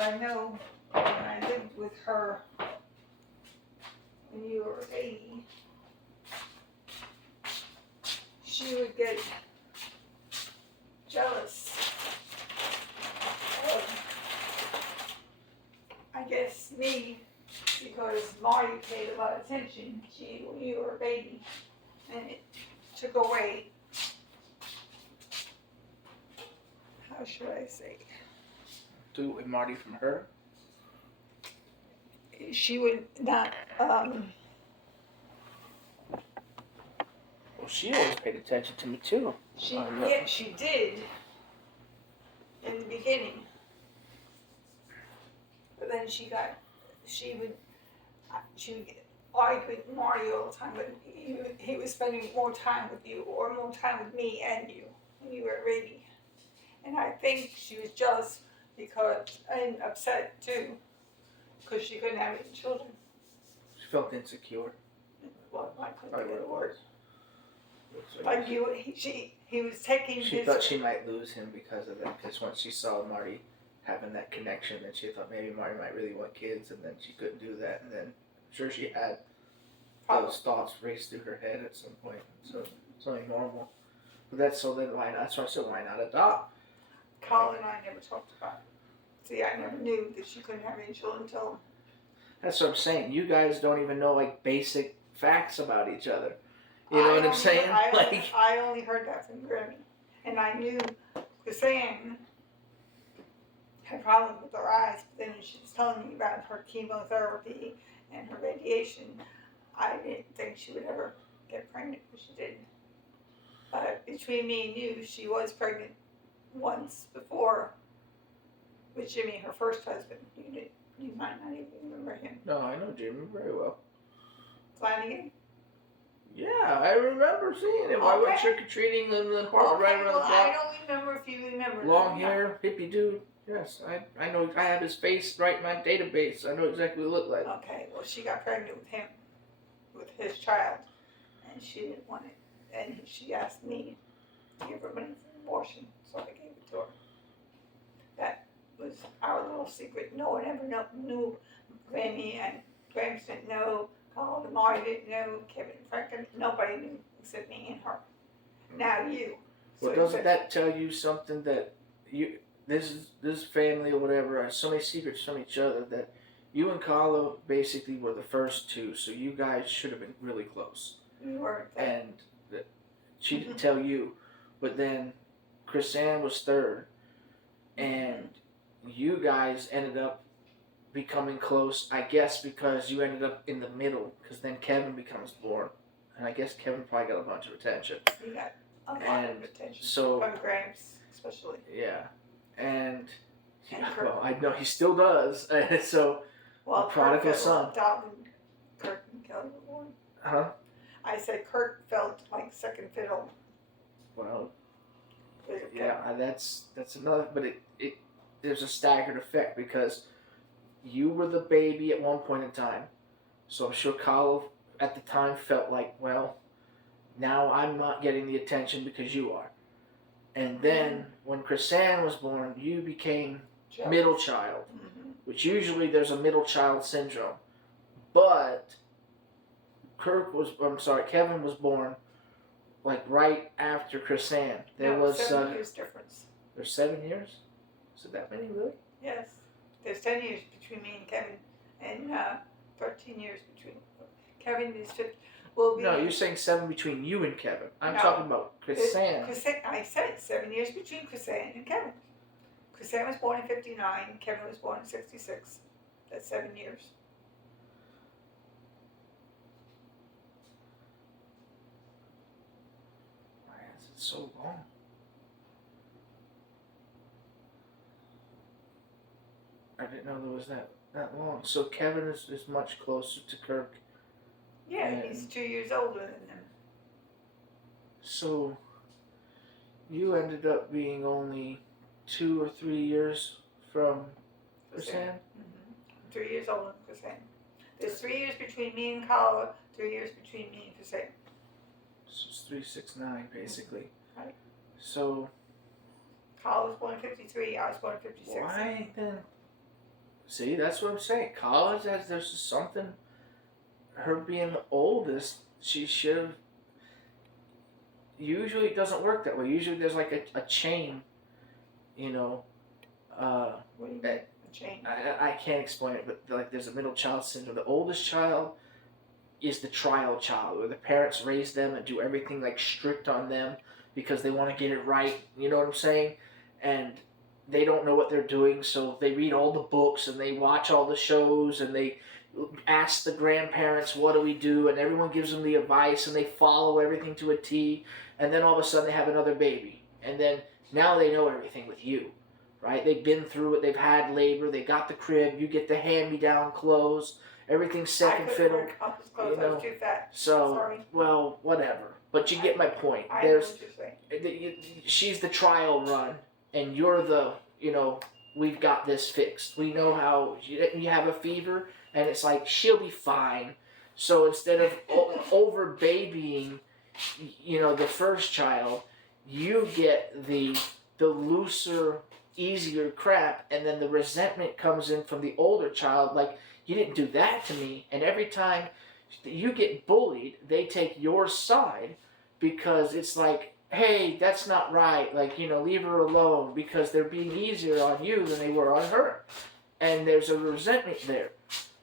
But I know when I lived with her when you were a baby, she would get jealous of, I guess, me, because Marty paid a lot of attention to you when you were a baby, and it took away, how should I say, Do with Marty from her? she would not, Well, she always paid attention to me too. yeah, she did in the beginning, but then she would argue with Marty all the time, but he was spending more time with you, or more time with me and you, when you were a baby. And I think she was jealous and upset too, because she couldn't have any children. She felt insecure. Well, I couldn't get a word. Like he was taking She thought she might lose him because of that, because once she saw Marty having that connection, then she thought maybe Marty might really want kids, and then she couldn't do that, and then I'm sure she had those thoughts race through her head at some point, so it's only normal. But that's why I said why not adopt? Colin and I never talked about it. See, I never knew that she couldn't have any children until... That's what I'm saying. You guys don't even know like basic facts about each other. You know what I'm saying? I only heard that from Grammy. And I knew Chrisanne had problems with her eyes, but then when she was telling me about her chemotherapy and her radiation, I didn't think she would ever get pregnant, but she did. But between me and you, she was pregnant once before with Jimmy, her first husband. You might not even remember him. No, I know Jimmy very well. Flanagan? Yeah, I remember seeing him. I went trick-or-treating in the park right around the block. I don't remember if you remember. Long hair, hippie dude. Yes, I know. I have his face right in my database. I know exactly what he looked like. Okay, well, she got pregnant with him, with his child, and she didn't want it. And she asked me to give her money for abortion, so I gave it to her. That was our little secret. No one ever knew. Grammy and Gramps didn't know. Colin and Marty didn't know. Kevin and Franklin, nobody knew except me and her. Now you. Well, doesn't that tell you something that this family or whatever has so many secrets from each other that you and Carla basically were the first two, so you guys should have been really close. You weren't. And she didn't tell you, but then Chrisanne was third, and you guys ended up becoming close, I guess, because you ended up in the middle, because then Kevin becomes born, and I guess Kevin probably got a bunch of attention. He got a lot of attention. So, from Gramps, especially. Yeah, and Kurt. Well, I know he still does. So, well, a prodigal son. Kurt and Kelly were born. Huh? I said Kurt felt like second fiddle. Well, yeah, that's another, but it there's a staggered effect because you were the baby at one point in time, so I'm sure Carla at the time felt like, well, now I'm not getting the attention because you are. And then when Chrisanne was born, you became middle child, which usually there's a middle child syndrome. But Kevin was born like right after Chrisanne. There was 7 years difference. There's 7 years? Is it that many really? Yes. There's 10 years between me and Kevin, and 13 years between Kevin is 50. No, you're saying 7 between you and Kevin. I'm talking about Chrisanne. I said 7 years between Chrisanne and Kevin. Chrisanne was born in 59, Kevin was born in 66. That's 7 years. Why is it so long? I didn't know there was that long. So Kevin is much closer to Kirk. Yeah, he's 2 years older than him. So you ended up being only 2 or 3 years from Chrisanne? 3 years older than Chrisanne. There's 3 years between me and Carla, 3 years between me and Chrisanne. So it's 3, 6, 9, basically. Right. So Carla was born in 53, I was born in 56. Why then? See, that's what I'm saying. College, there's just something. Her being the oldest, she should have. Usually, it doesn't work that way. Usually, there's like a chain, you know. What do you mean? A chain? I can't explain it, but like there's a middle child syndrome. The oldest child is the trial child, where the parents raise them and do everything like strict on them because they want to get it right. You know what I'm saying? And they don't know what they're doing, so they read all the books and they watch all the shows and they ask the grandparents, what do we do? And everyone gives them the advice and they follow everything to a T. And then all of a sudden they have another baby. And then now they know everything with you, right? They've been through it. They've had labor. They got the crib. You get the hand-me-down clothes. Everything's second fiddle. You know, too fat. So, sorry. well, whatever. But you get my point. I know what you're saying. She's the trial run, and you're the, we've got this fixed. We know how you have a fever, and it's like, she'll be fine. So instead of over babying, the first child, you get the looser, easier crap, and then the resentment comes in from the older child, like, you didn't do that to me. And every time you get bullied, they take your side because it's like, hey, that's not right. Like, leave her alone, because they're being easier on you than they were on her. And there's a resentment there.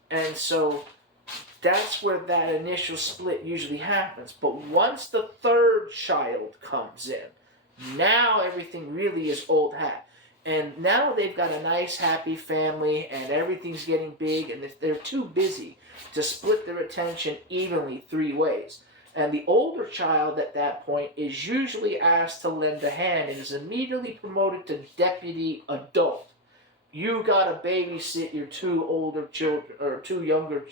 And so that's where that initial split usually happens. But once the third child comes in, now everything really is old hat. And now they've got a nice, happy family, and everything's getting big, and they're too busy to split their attention evenly 3 ways. And the older child at that point is usually asked to lend a hand and is immediately promoted to deputy adult. You got to babysit your 2 older children, or 2 younger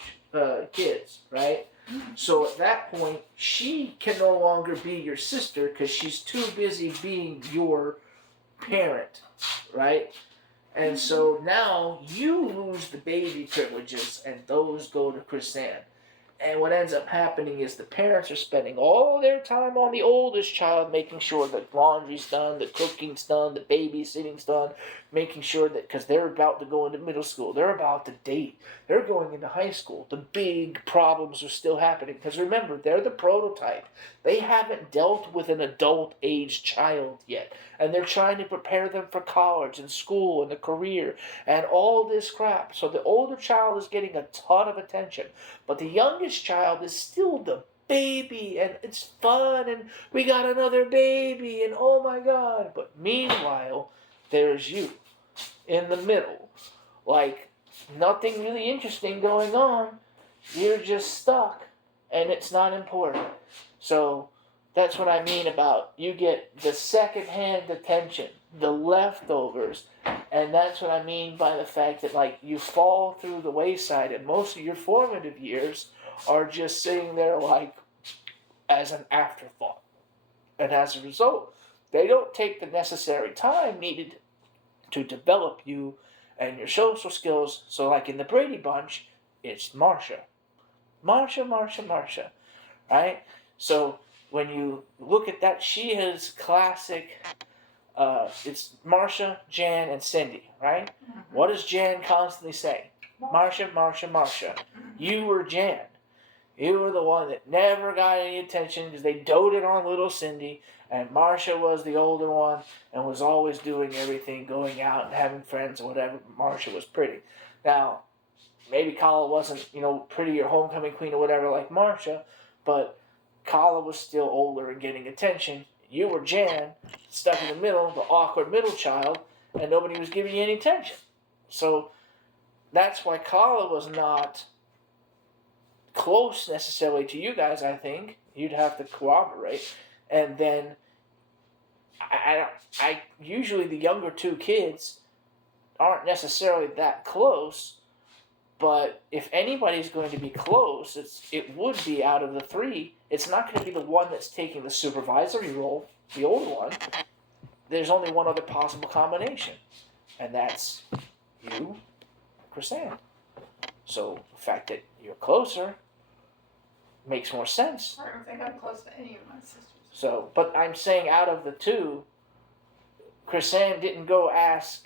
kids, right? So at that point, she can no longer be your sister because she's too busy being your parent, right? And so now you lose the baby privileges, and those go to Chrisanne. And what ends up happening is the parents are spending all their time on the oldest child, making sure that laundry's done, the cooking's done, the babysitting's done, making sure that, because they're about to go into middle school, they're about to date, they're going into high school, the big problems are still happening. Because remember, they're the prototype. They haven't dealt with an adult-aged child yet. And they're trying to prepare them for college and school and a career and all this crap. So the older child is getting a ton of attention. But the youngest child is still the baby, and it's fun, and we got another baby, and oh my God. But meanwhile, there's you in the middle. Like, nothing really interesting going on. You're just stuck, and it's not important. So that's what I mean about you get the second-hand attention, the leftovers, and that's what I mean by the fact that, like, you fall through the wayside, and most of your formative years are just sitting there, like, as an afterthought. And as a result, they don't take the necessary time needed to develop you and your social skills. So, like in the Brady Bunch, it's Marcia. Marcia, right? So when you look at that, she is classic. It's Marcia, Jan, and Cindy, right? Mm-hmm. What does Jan constantly say? Marcia. You were Jan. You were the one that never got any attention because they doted on little Cindy, and Marcia was the older one and was always doing everything, going out and having friends or whatever. Marcia was pretty. Now, maybe Kala wasn't, pretty or homecoming queen or whatever like Marcia, but Kala was still older and getting attention. You were Jan, stuck in the middle, the awkward middle child, and nobody was giving you any attention. So that's why Kala was not close necessarily to you guys, I think. You'd have to corroborate. And then I usually the younger 2 kids aren't necessarily that close, but if anybody's going to be close, it would be out of the 3. It's not going to be the one that's taking the supervisory role, the older one. There's only one other possible combination, and that's you, Chrisanne. So the fact that you're closer makes more sense. I don't think I'm close to any of my sisters. So, but I'm saying out of the 2, Chrisanne didn't go ask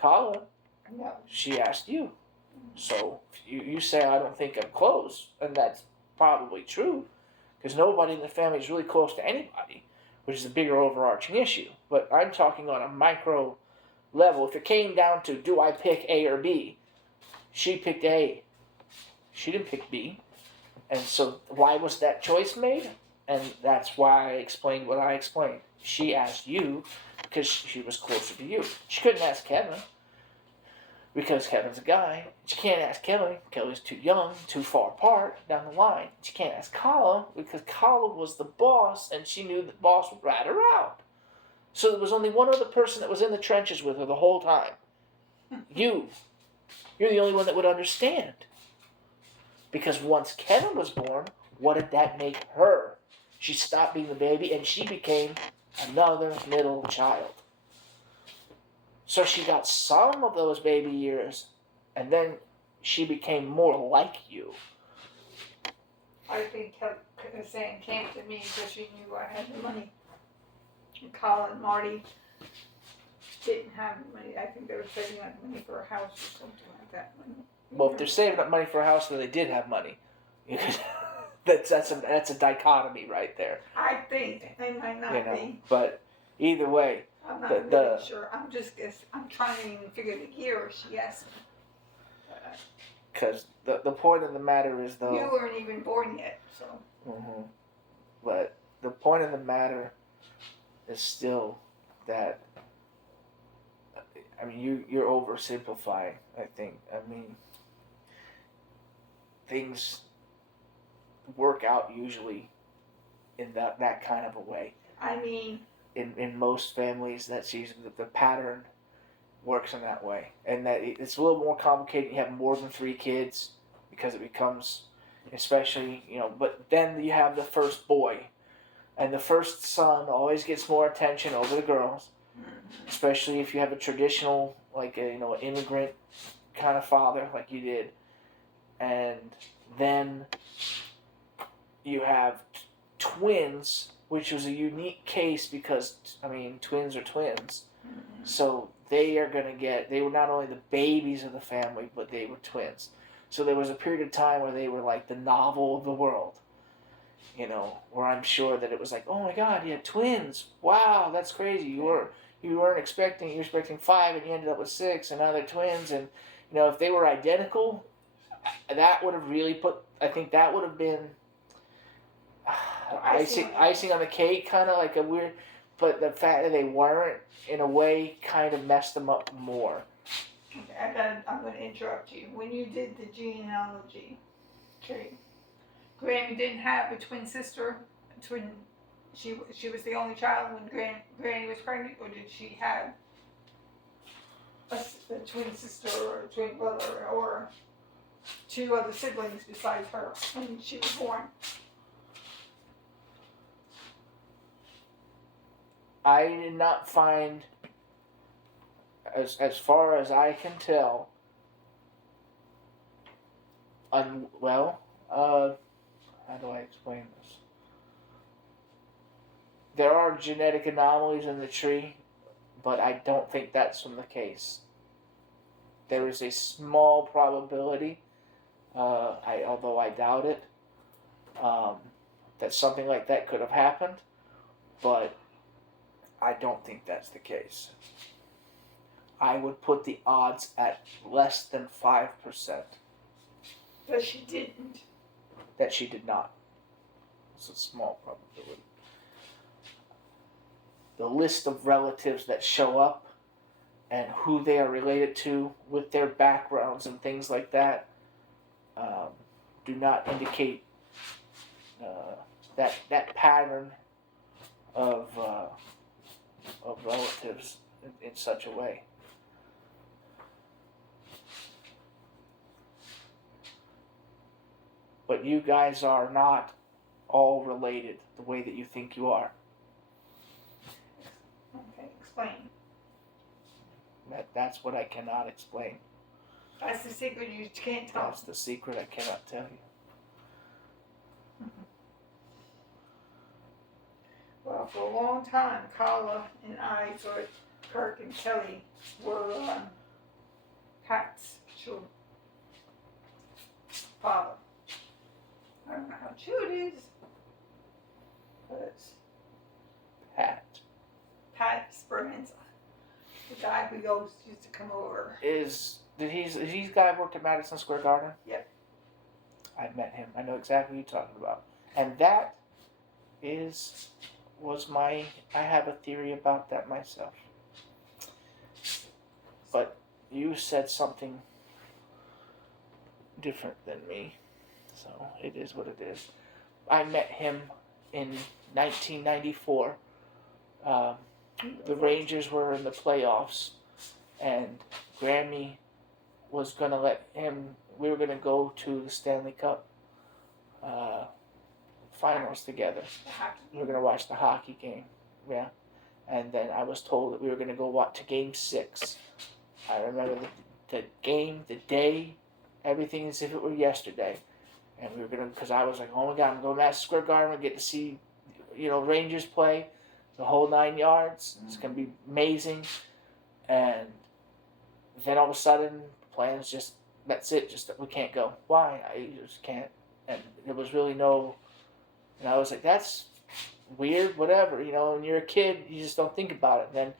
Carla, No. she asked you. So you say I don't think I'm close, and that's probably true, because nobody in the family is really close to anybody, which is a bigger overarching issue. But I'm talking on a micro level. If it came down to do I pick A or B, she picked A. She didn't pick B. And so why was that choice made? And that's why I explained what I explained. She asked you because she was closer to you. She couldn't ask Kevin because Kevin's a guy. She can't ask Kelly. Kelly's too young, too far apart down the line. She can't ask Kala because Kala was the boss and she knew the boss would rat her out. So there was only one other person that was in the trenches with her the whole time. You. You're the only one that would understand. Because once Kevin was born, what did that make her? She stopped being the baby and she became another middle child. So she got some of those baby years and then she became more like you. I think Sam came to me because she knew I had the money. And Colin and Marty didn't have the money. I think they were saving up money for a house or something like that. Well, if they're saving up money for a house, then they did have money. That's a dichotomy right there. I think they might not be. But either way, I'm not really sure. I'm trying to even figure the year she asked me. Because the point of the matter is, though, you weren't even born yet, so. Mm-hmm. But the point of the matter is still that. I mean, you're oversimplifying. I think. I mean, things work out usually in that kind of a way. I mean, in most families, that's usually the pattern works in that way, and that it's a little more complicated. You have more than 3 kids because it becomes, especially But then you have the first boy, and the first son always gets more attention over the girls, especially if you have a traditional an immigrant kind of father like you did, and then you have twins, which was a unique case because twins are twins. So they were not only the babies of the family, but they were twins. So there was a period of time where they were like the novel of the world, where I'm sure that it was like, oh my God, you had twins. Wow, that's crazy. You were expecting 5 and you ended up with 6 and now they're twins. And, if they were identical, that would have really I think that would have been icing on the cake, kind of like a weird, but the fact that they weren't, in a way, kind of messed them up more. Okay, I'm going to interrupt you. When you did the genealogy tree, Granny didn't have a twin sister, she was the only child when Granny was pregnant, or did she have a twin sister or a twin brother or 2 other siblings besides her when she was born? I did not find, as far as I can tell, how do I explain this? There are genetic anomalies in the tree, but I don't think that's from the case. There is a small probability, although I doubt it, that something like that could have happened, but I don't think that's the case. I would put the odds at less than 5%. That she didn't. That she did not. It's a small probability. The list of relatives that show up and who they are related to with their backgrounds and things like that do not indicate that pattern of relatives in such a way. But you guys are not all related the way that you think you are. Okay, explain. That's what I cannot explain. That's the secret you can't tell. That's the secret I cannot tell you. Well, for a long time, Carla and I thought Kirk and Kelly were Pat's true father. I don't know how true it is, but it's Pat Speranza, the guy who used to come over. He's the guy who worked at Madison Square Garden? Yep. I met him. I know exactly what you're talking about. And that I have a theory about that myself. But you said something different than me. So it is what it is. I met him in 1994. The Rangers were in the playoffs, and Grammy was going to let him, we were going to go to the Stanley Cup finals together. We were going to watch the hockey game, yeah. And then I was told that we were going to go watch Game 6. I remember the game, the day, everything as if it were yesterday. And we were going to, because I was like, oh my God, I'm going to Madison Square Garden, I get to see, Rangers play the whole 9 yards. It's going to be amazing. And then all of a sudden, plans just, that's it, just we can't go. Why? I just can't. And there was really no, and I was like, that's weird, whatever, when you're a kid, you just don't think about it. And then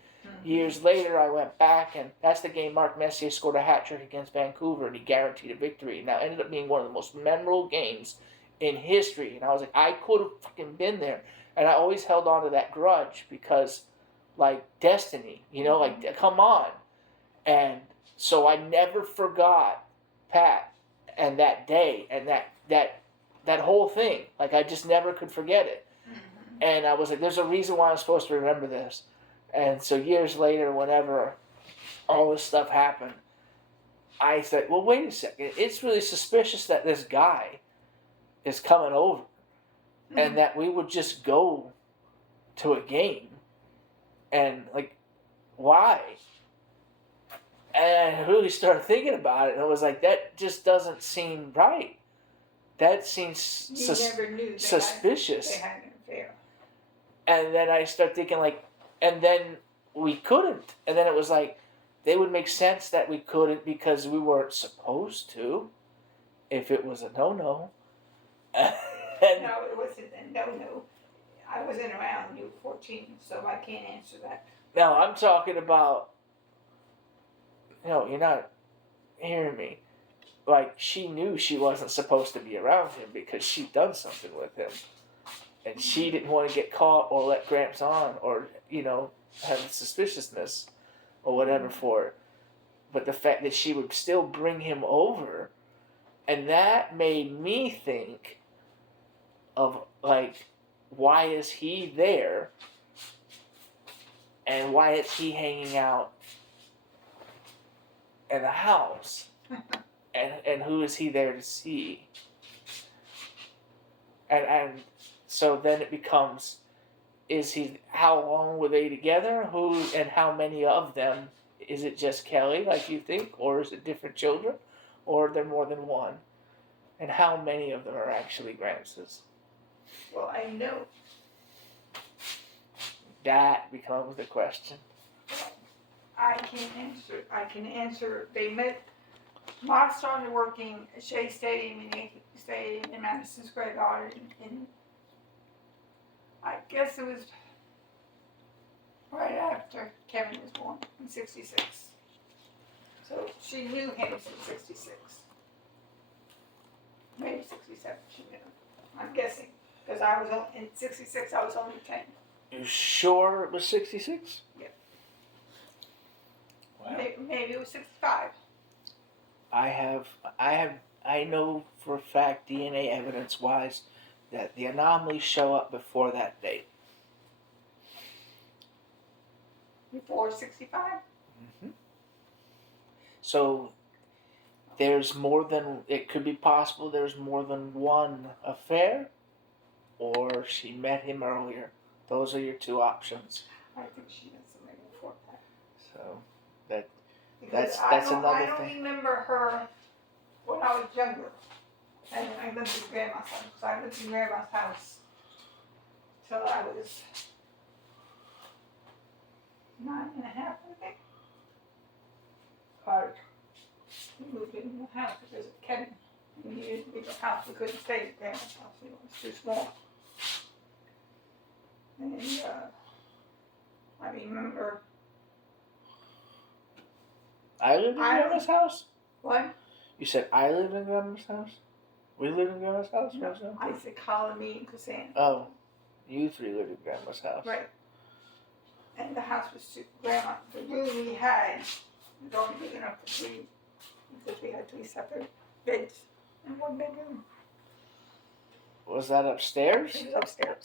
years later, I went back, and that's the game Mark Messier scored a hat trick against Vancouver, and he guaranteed a victory. Now, it ended up being one of the most memorable games in history. And I was like, I could have fucking been there. And I always held on to that grudge because, like, destiny, like, come on. And so I never forgot Pat and that day and that whole thing. Like, I just never could forget it. And I was like, there's a reason why I'm supposed to remember this. And so years later, whenever all this stuff happened, I said, well, wait a second. It's really suspicious that this guy is coming over and that we would just go to a game. And, like, why? And I really started thinking about it, and I was like, that just doesn't seem right. That seems never knew suspicious. They had an affair. And then I started thinking, like, and then we couldn't. And then it was like, they would make sense that we couldn't because we weren't supposed to if it was a no-no. No, it wasn't a no-no. I wasn't around. You were 14, so I can't answer that. Now, I'm talking about, you're not hearing me. Like, she knew she wasn't supposed to be around him because she'd done something with him. And she didn't want to get caught or let Gramps on or, have suspiciousness or whatever for it. But the fact that she would still bring him over, and that made me think of, like, why is he there? And why is he hanging out in the house? And who is he there to see? And so then it becomes, how long were they together? Who and how many of them? Is it just Kelly, like you think? Or is it different children? Or are there more than one? And how many of them are actually Gramps'? Well, I know. That becomes the question. I can answer. They met. Ma started working at Shea Stadium in Yankee Stadium in Madison Square Garden in, I guess it was right after Kevin was born in '66. So she knew him since '66. Maybe '67 she knew him. I'm guessing. Because in '66 I was only 10. You sure it was 66? Yeah. Wow. Maybe it was 65. I know for a fact, DNA evidence wise, that the anomalies show up before that date. Before 65? Mm-hmm. So it could be possible there's more than one affair, or she met him earlier. Those are your two options. I think she met somebody before that. So Because that's another I don't thing. remember her when I was younger. And I lived in Grandma's house. So I lived in Grandma's house till I was 9 and a half, I think. Or house because of Kevin. We needed a bigger house. We couldn't stay at Grandma's house. It was too small. And I remember. I lived in Grandma's house? What? You said I lived in Grandma's house? We lived in Grandma's house? No, I said Colin, me, and Cassandra. Oh, you three lived in Grandma's house. Right. And the house was too, Grandma, the room we had was only big enough for three, because we had three separate beds in one bedroom. Was that upstairs? It was upstairs.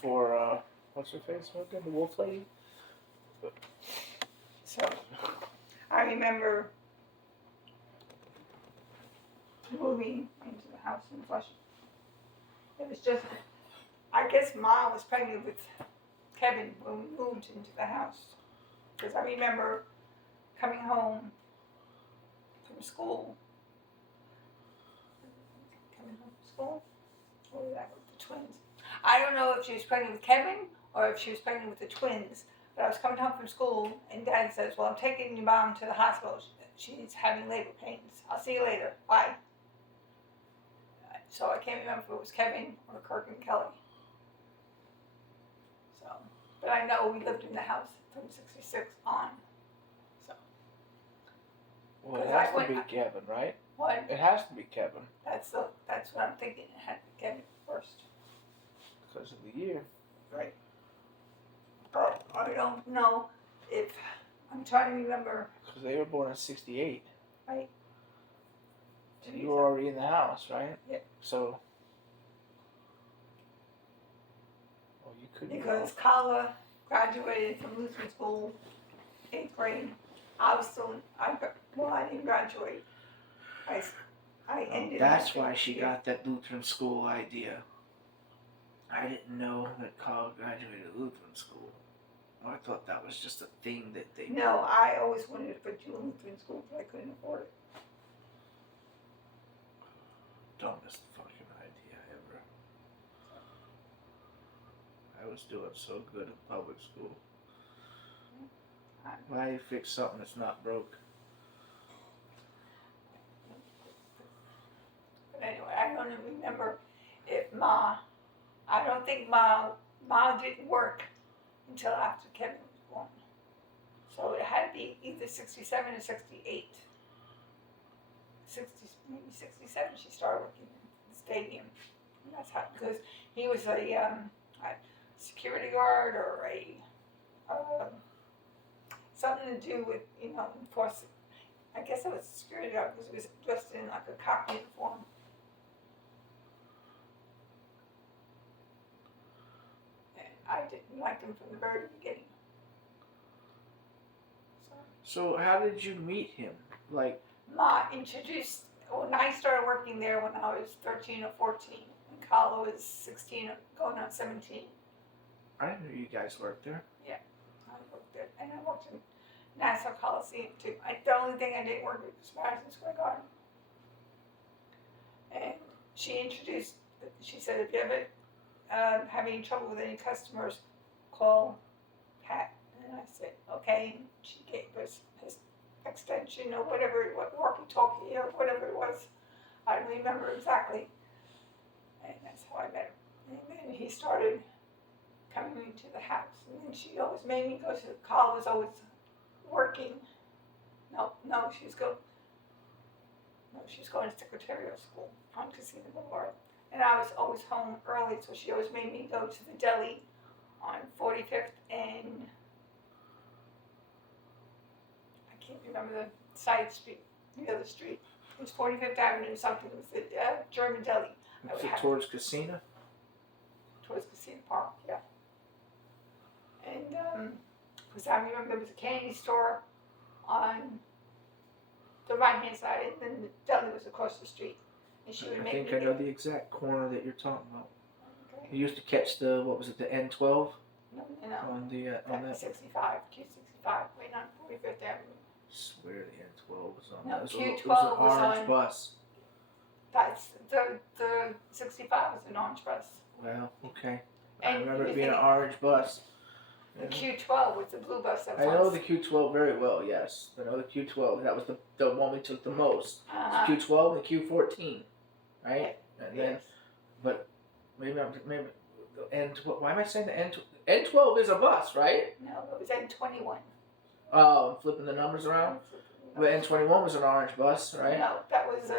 For, what's her face? The wolf lady? So, I remember moving into the house in Flushing. It was just, I guess Ma was pregnant with Kevin when we moved into the house. Because I remember coming home from school. Coming home from school? What was that with the twins? I don't know if she was pregnant with Kevin or if she was pregnant with the twins. But I was coming home from school and Dad says, well, I'm taking your mom to the hospital. She's having labor pains. I'll see you later. Bye. So I can't remember if it was Kevin or Kirk and Kelly. So, but I know we lived in the house from 66 on. So. Well, it has to be Kevin, right? What? It has to be Kevin. That's what I'm thinking. It had to be Kevin first. Because of the year. Right. But I don't know if, I'm trying to remember. Because they were born in 68. Right. And you were already in the house, right? Yeah. So. Well, you couldn't. Because Carla graduated from Lutheran School, 8th grade. I was still, I didn't graduate. I ended. That's why she got that Lutheran school idea. I didn't know that Carla graduated Lutheran school. I thought that was just a thing that they. No, I always wanted to put you in Lutheran school, but I couldn't afford it. Dumbest fucking idea ever. I was doing so good in public school. Why you fix something that's not broke? But anyway, I don't even remember if I don't think Ma didn't work until after Kevin was born. So it had to be either 67 or 68. maybe 67 she started working in the stadium. And that's how, because he was a security guard or a something to do with, enforcing. I guess it was a security guard because he was dressed in like a cop uniform. And I didn't like him from the very beginning. So how did you meet him? Like, Ma introduced, when I started working there when I was 13 or 14, and Carla was 16, going on 17. I didn't know you guys worked there. Yeah, I worked there, and I worked in Nassau Coliseum too. The only thing I didn't work with was Madison Square Garden. And she introduced, she said, if you ever have any trouble with any customers, call Pat. And I said, okay. And she gave us his extension or whatever, walkie-talkie or whatever it was. I don't remember exactly. And that's how I met him. And then he started coming into the house. And then she always made me go to, Carl was always working. No, she's going to secretarial school on Casino Boulevard. And I was always home early, so she always made me go to the deli on 45th and I can't remember the side street, the other street. It was 45th Avenue something. It was the German deli. Was it towards Casino? Towards Casino Park, yeah. And because I remember there was a candy store on the right-hand side, and then the deli was across the street. And she would I make think me I know the exact corner that you're talking about. Okay. You used to catch the N12 No. on the on that. 65, Q65, right on 45th Avenue. I swear the N12 was on. No, It was Q12 an was orange on- bus. That's the 65 was an orange bus. Well, okay. I And remember you it being an think- orange bus. The Q12 was the blue bus that I know was. the Q12 very well. Yes, I know the Q12. That was the one we took the most. Uh-huh. It's Q12 and the Q14, right? And then, Yes. but maybe why am I saying the N12 is a bus, right? No, it was N21. Oh, I'm flipping the numbers around. But N21 was an orange bus, right? No, that was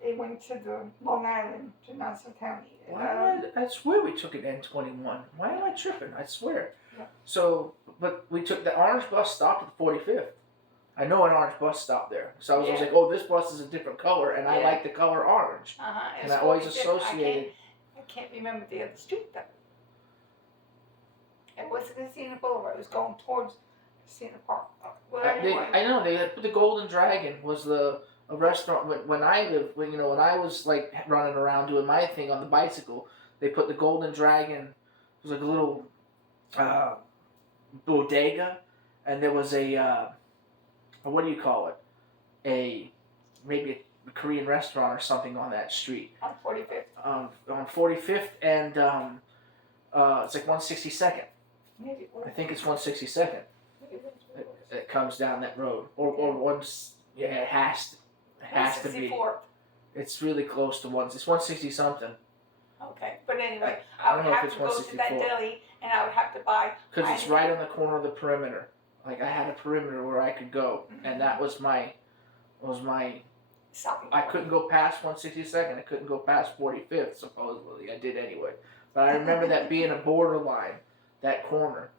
it went to the Long Island to Nassau County. I swear we took an N21. Why am I tripping? I swear. Yeah. So, but we took the orange bus stopped at the 45th. I know an orange bus stopped there. So I was like, oh, this bus is a different color, and I like the color orange. And I always associated. I can't remember the other street though. It wasn't Casino Boulevard. It was going towards Casino Park. Well, anyway. I know they put the Golden Dragon was a restaurant when I lived when I was like running around doing my thing on the bicycle. They put the Golden Dragon. It was like a little bodega, and there was a what do you call it? Maybe a Korean restaurant or something on that street. On 45th. On 45th and it's like 162nd. Maybe it was. I think it's 162nd. It comes down that road, or once. Yeah, it has to be. It's really close to once. It's 160 something. Okay, but anyway, I would have to go to that deli, and I would have to buy. Because it's right on the corner of the perimeter. Like I had a perimeter where I could go, and that was my. I couldn't go past 162nd. I couldn't go past 45th. Supposedly, I did anyway. But I remember that being a borderline, that corner.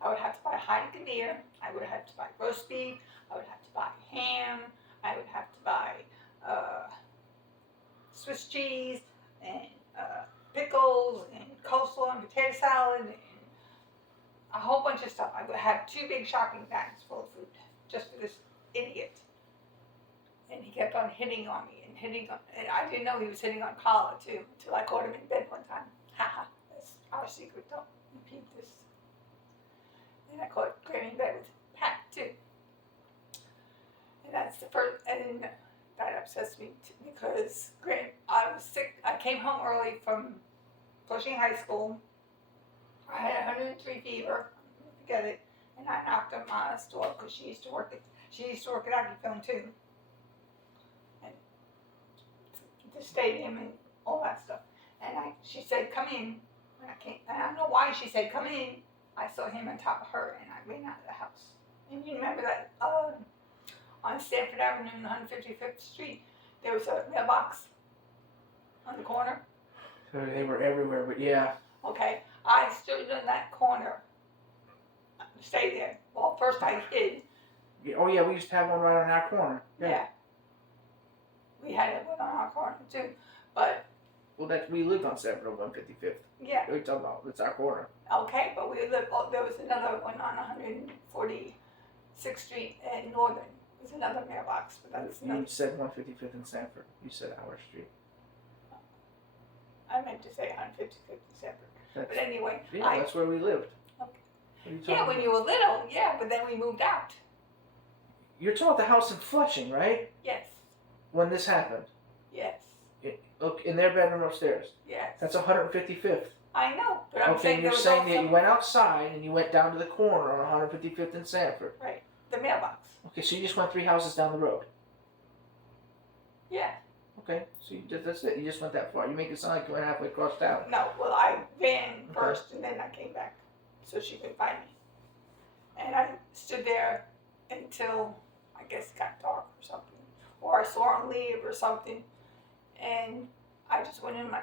I would have to buy Heineken beer. I would have to buy roast beef. I would have to buy ham. I would have to buy Swiss cheese and pickles and coleslaw and potato salad and a whole bunch of stuff. I would have 2 big shopping bags full of food just for this idiot. And he kept on hitting on me and and I didn't know he was hitting on Carla too until I caught him in bed one time. Haha, that's our secret. Don't repeat this. And I caught Granny in bed with Pat too. And that's the first, and that upsets me too, because I was sick. I came home early from Flushing High School. I had 103 fever. Forget it. And I knocked on Ma's door because she used to work at Acufilm too. And the stadium and all that stuff. And she said, come in. When I came, and I don't know why she said, come in. I saw him on top of her, and I ran out of the house. And you remember that on Stanford Avenue and 155th Street, there was a mailbox on the corner? So they were everywhere, but yeah. Okay, I stood in that corner, stayed there. Well, first I hid. Yeah, oh yeah, we used to have one right on our corner. Yeah. We had one on our corner too, but. Well, we lived on Stanford on 155th. Yeah. What are you talking about? It's our corner. Okay, but there was another one on 146th Street in Northern. There's another mailbox, but that's You said 155th in Stanford. You said our street. I meant to say 155th in Stanford. But anyway. Yeah, that's where we lived. Okay. Yeah, when you were little, yeah, but then we moved out. You're talking about the house in Flushing, right? Yes. When this happened? Yes. Look, in their bedroom upstairs. Yes. That's 155th. I know, but I'm saying you're saying that you went outside and you went down to the corner on 155th in Sanford. Right. The mailbox. Okay, so you just went 3 houses down the road. Yeah. Okay, so that's it. You just went that far. You make it sound like you went halfway across town. No, well, I ran first and then I came back so she could find me. And I stood there until I guess it got dark or something, or I saw her leave or something, and I just went in my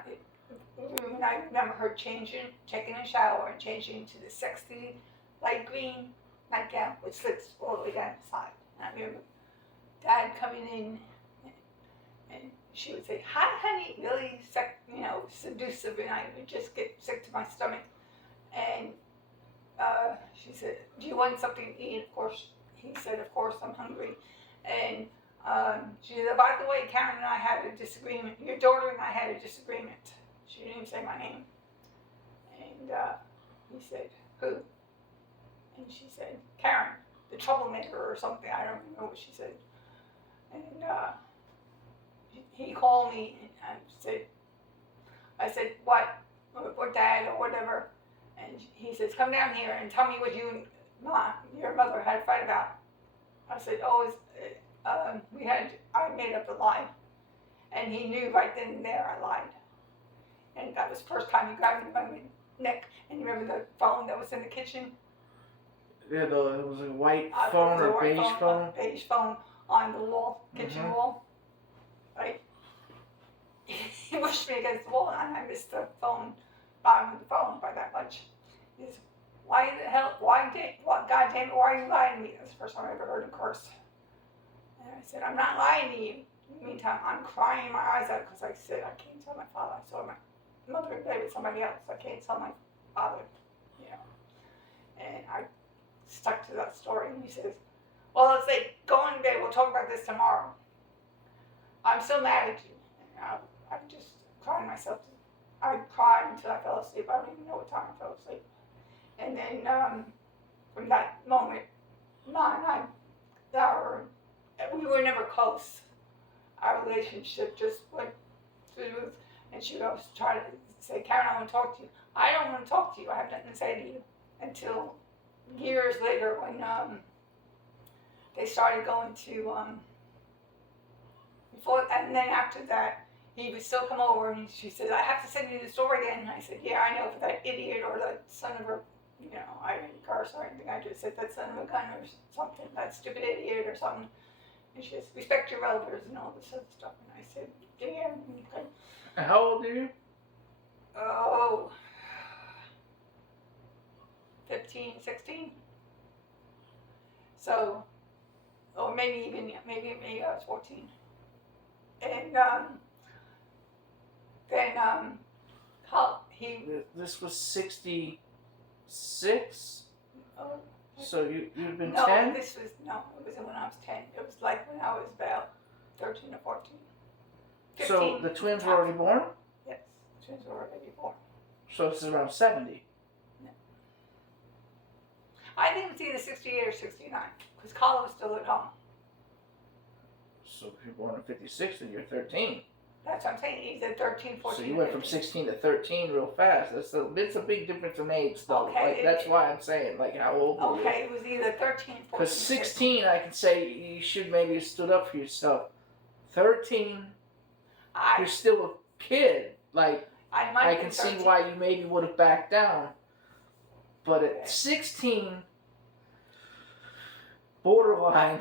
room and I remember her taking a shower and changing into the sexy light green nightgown with slits all the way down the side. And I remember Dad coming in and she would say, "Hi, honey," really, seductive, and I would just get sick to my stomach. And she said, "Do you want something to eat?" Of course, he said, "Of course, I'm hungry." And she said, "By the way, Karen and I had a disagreement. Your daughter and I had a disagreement." She didn't even say my name. And he said, "Who?" And she said, "Karen, the troublemaker," or something. I don't even know what she said. And he called me and I said, "What? Or Dad or whatever." And he says, come down here and tell me what you and your mother had a fight about. I said, oh, I made up a lie. And he knew right then and there I lied. And that was the first time he grabbed me by my neck. And you remember the phone that was in the kitchen? Yeah, it was a white phone or beige phone? Beige phone on the wall, kitchen wall. Right? He pushed me against the wall and I missed the phone, bottom of the phone by that much. He says, God damn it, why are you lying to me? That's the first time I ever heard him curse. And I said, I'm not lying to you. In the meantime, I'm crying my eyes out because I said I can't tell my father. I saw my mother in bed with somebody else. I can't tell my father, you know. And I stuck to that story. And he says, well, let's say, go in bed. We'll talk about this tomorrow. I'm still mad at you. And I'm just crying myself. I cried until I fell asleep. I don't even know what time I fell asleep. And then from that moment, we were never close. Our relationship just went through the roof. And she was trying to say, Karen, I want to talk to you. I don't want to talk to you. I have nothing to say to you. Until years later when they started going to, and then after that, he would still come over and she said, I have to send you the story again. And I said, yeah, I know, for that idiot or that son of a, you know, I didn't curse or anything. I just said that son of a gun or something, that stupid idiot or something. And she says, respect your elders and all this other stuff. And I said, yeah, okay. How old are you? Oh, 15, 16. So, or maybe I was 14. And then This was 66? Oh, so you'd been no, 10? it was when I was 10. It was like when I was about 13 or 14. 15. So the twins were already born? Yes, the twins were already born. So this is around 70. No. I think it was either 68 or 69, because Carla was still at home. So if you're born in 56, then you're 13. That's what I'm saying. He's at 13, 14. So you went from 16 to 13 real fast. It's a big difference in age, though. Okay. Like, that's why I'm saying, like, how old were you? Okay, it was either 13, 14. Because 16, I can say you should maybe have stood up for yourself. 13, you're still a kid. Like, I can see why you maybe would have backed down. But at 16, borderline,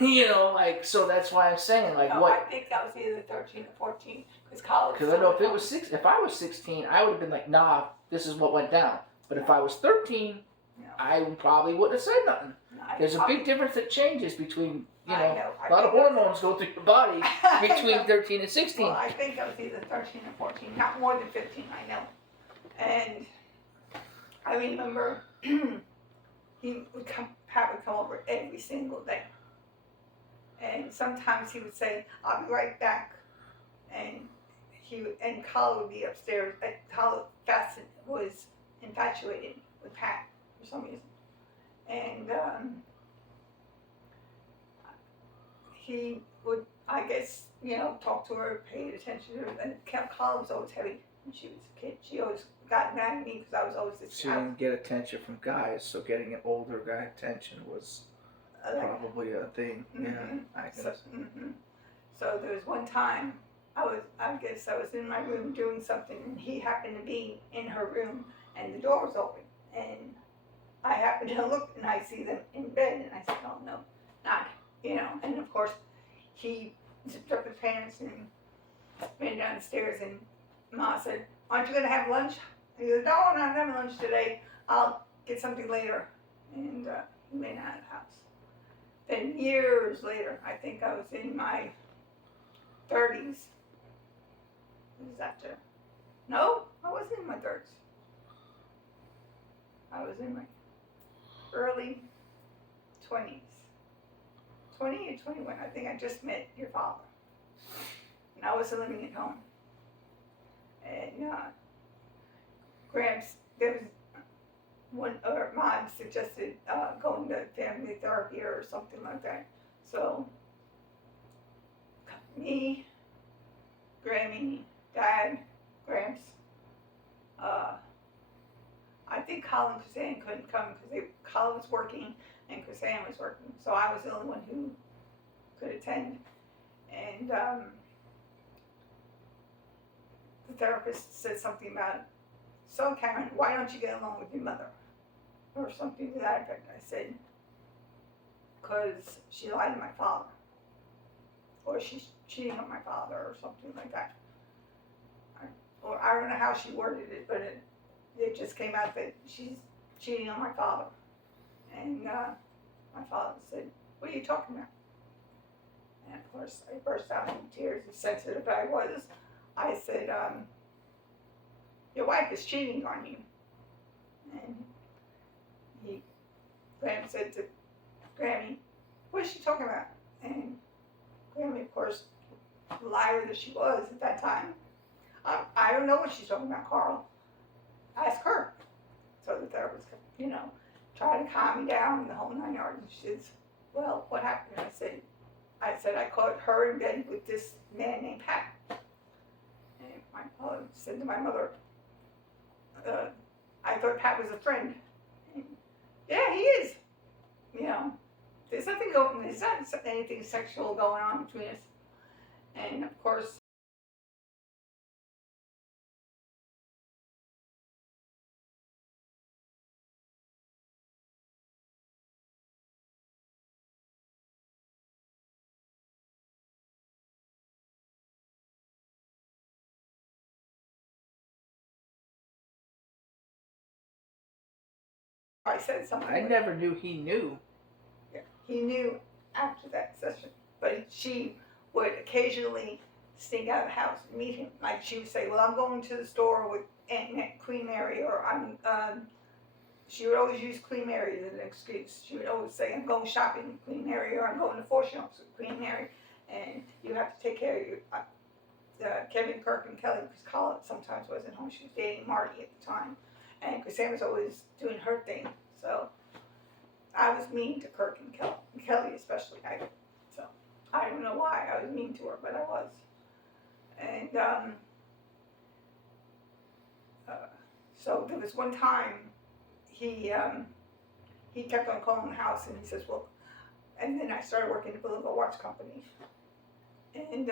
you know, like, so that's why I'm saying, like, no, what? I think that was either 13 or 14, because college. Because I know if I was 16, I would have been like, nah, this is what went down. But if I was 13, no. I probably wouldn't have said nothing. No, There's a big difference that changes between, you know, I a lot of hormones go through your body between 13 and 16. Well, I think that was either 13 or 14, not more than 15, I know. And I remember he would come over every single day. And sometimes he would say, I'll be right back. And Carla would be upstairs. Carla was infatuated with Pat for some reason. And he would, I guess, you know, talk to her, pay attention to her. And Carla was always heavy when she was a kid. She always got mad at me because I was always this. She didn't get attention from guys, so getting an older guy attention was probably a thing. Mm-hmm. Yeah, I guess. So there was one time I guess I was in my room doing something, and he happened to be in her room, and the door was open, and I happened to look, and I see them in bed, and I said, oh no, not, you know, and of course, he zipped up his pants and ran downstairs, and Ma said, aren't you going to have lunch? And he goes, no, I'm not having lunch today, I'll get something later, and he ran out of the house. Then years later, I think I was in my 30s. What is that, Joe? No, I wasn't in my 30s. I was in my early 20s. 20 or 21. I think I just met your father. And I wasn't living at home. And Gramps, there was one, or Mom suggested going to family therapy or something like that. So, me, Grammy, Dad, Gramps, I think Colin and Chrisanne couldn't come because Colin was working and Chrisanne was working, so I was the only one who could attend. And the therapist said something about, so Karen, why don't you get along with your mother? Or something to that effect. I said, because she lied to my father. Or she's cheating on my father or something like that. Or I don't know how she worded it, but it just came out that she's cheating on my father. And my father said, what are you talking about? And of course I burst out in tears, as sensitive I was. I said, your wife is cheating on you. And Graham said to Grammy, what is she talking about? And Grammy, of course, liar that she was at that time, I don't know what she's talking about, Carl. Ask her. So the therapist, tried to calm me down and the whole 9 yards. And she says, well, what happened? And I said I caught her in bed with this man named Pat. And my father said to my mother, I thought Pat was a friend. And, yeah, he is. There's nothing there's not anything sexual going on between us. And of course, I said something. I never knew he knew. Yeah, he knew after that session, but she would occasionally sneak out of the house and meet him. Like she would say, "Well, I'm going to the store with Queen Mary," or she would always use Queen Mary as an excuse. She would always say, "I'm going shopping with Queen Mary," or "I'm going to 4 shops with Queen Mary," and you have to take care of your. Kevin, Kirk, and Kelly, because Colin sometimes wasn't home. She was dating Marty at the time. And Chrisanne was always doing her thing. So I was mean to Kirk and Kelly especially. So I don't know why I was mean to her, but I was. And so there was one time he kept on calling the house and he says, well, and then I started working at the Boulevard Watch Company. And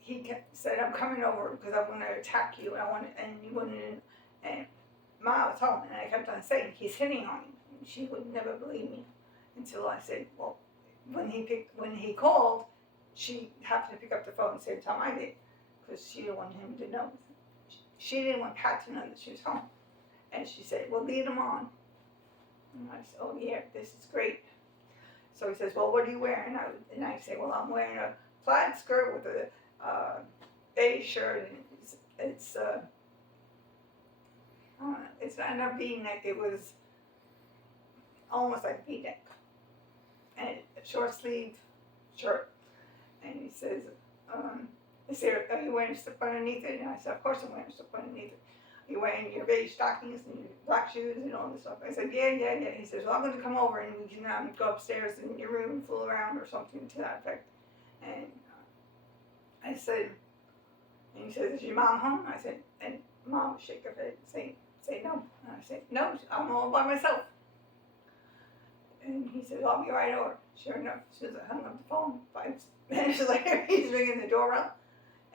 he said, I'm coming over because I want to attack you, and you wanted, and Ma was home, and I kept on saying, he's hitting on me. And she would never believe me until I said, well, when he called, she happened to pick up the phone at the same time I did, because she didn't want him to know. She didn't want Pat to know that she was home. And she said, well, lead him on. And I said, oh yeah, this is great. So he says, well, what are you wearing? And I say, well, I'm wearing a plaid skirt with a beige shirt, and it's not a V-neck. It was almost like V-neck, and a short sleeve shirt. And he says, "They say, are you wearing a slip underneath it?" And I said, "Of course I'm wearing a slip underneath it." "Are you wearing your beige stockings and your black shoes and all this stuff?" I said, "Yeah." He says, "Well, I'm going to come over and we can go upstairs in your room and fool around or something to that effect." And I said, and he says, "Is your mom home?" I said, and Mom would shake her head and say no. And I said, "No, I'm all by myself." And he said, "I'll be right over." Sure enough, as soon as I hung up the phone, 5 minutes later, he's ringing the doorbell.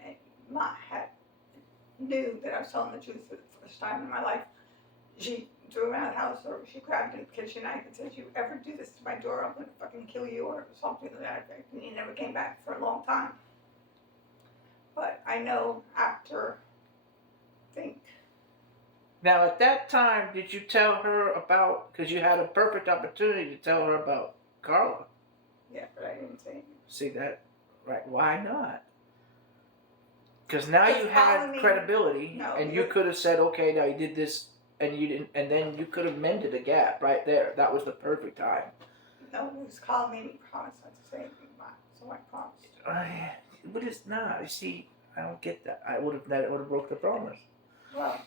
And Ma knew that I was telling the truth for the first time in my life. She threw him out of the house, or she grabbed him kitchen knife and said, "If you ever do this to my door, I'm going to fucking kill you," or something to that effect. And he never came back for a long time. But I know after, Now, at that time, did you tell her about, because you had a perfect opportunity to tell her about Carla? Yeah, but I didn't say anything. See that? Right. Why not? Because now you had credibility, and you could have said, okay, now you did this, and you didn't, and then you could have mended a gap right there. That was the perfect time. No, it was Carl made me promise not to say anything about it, so I promised. But it's not. You see, I don't get that. That would have broke the promise. Well,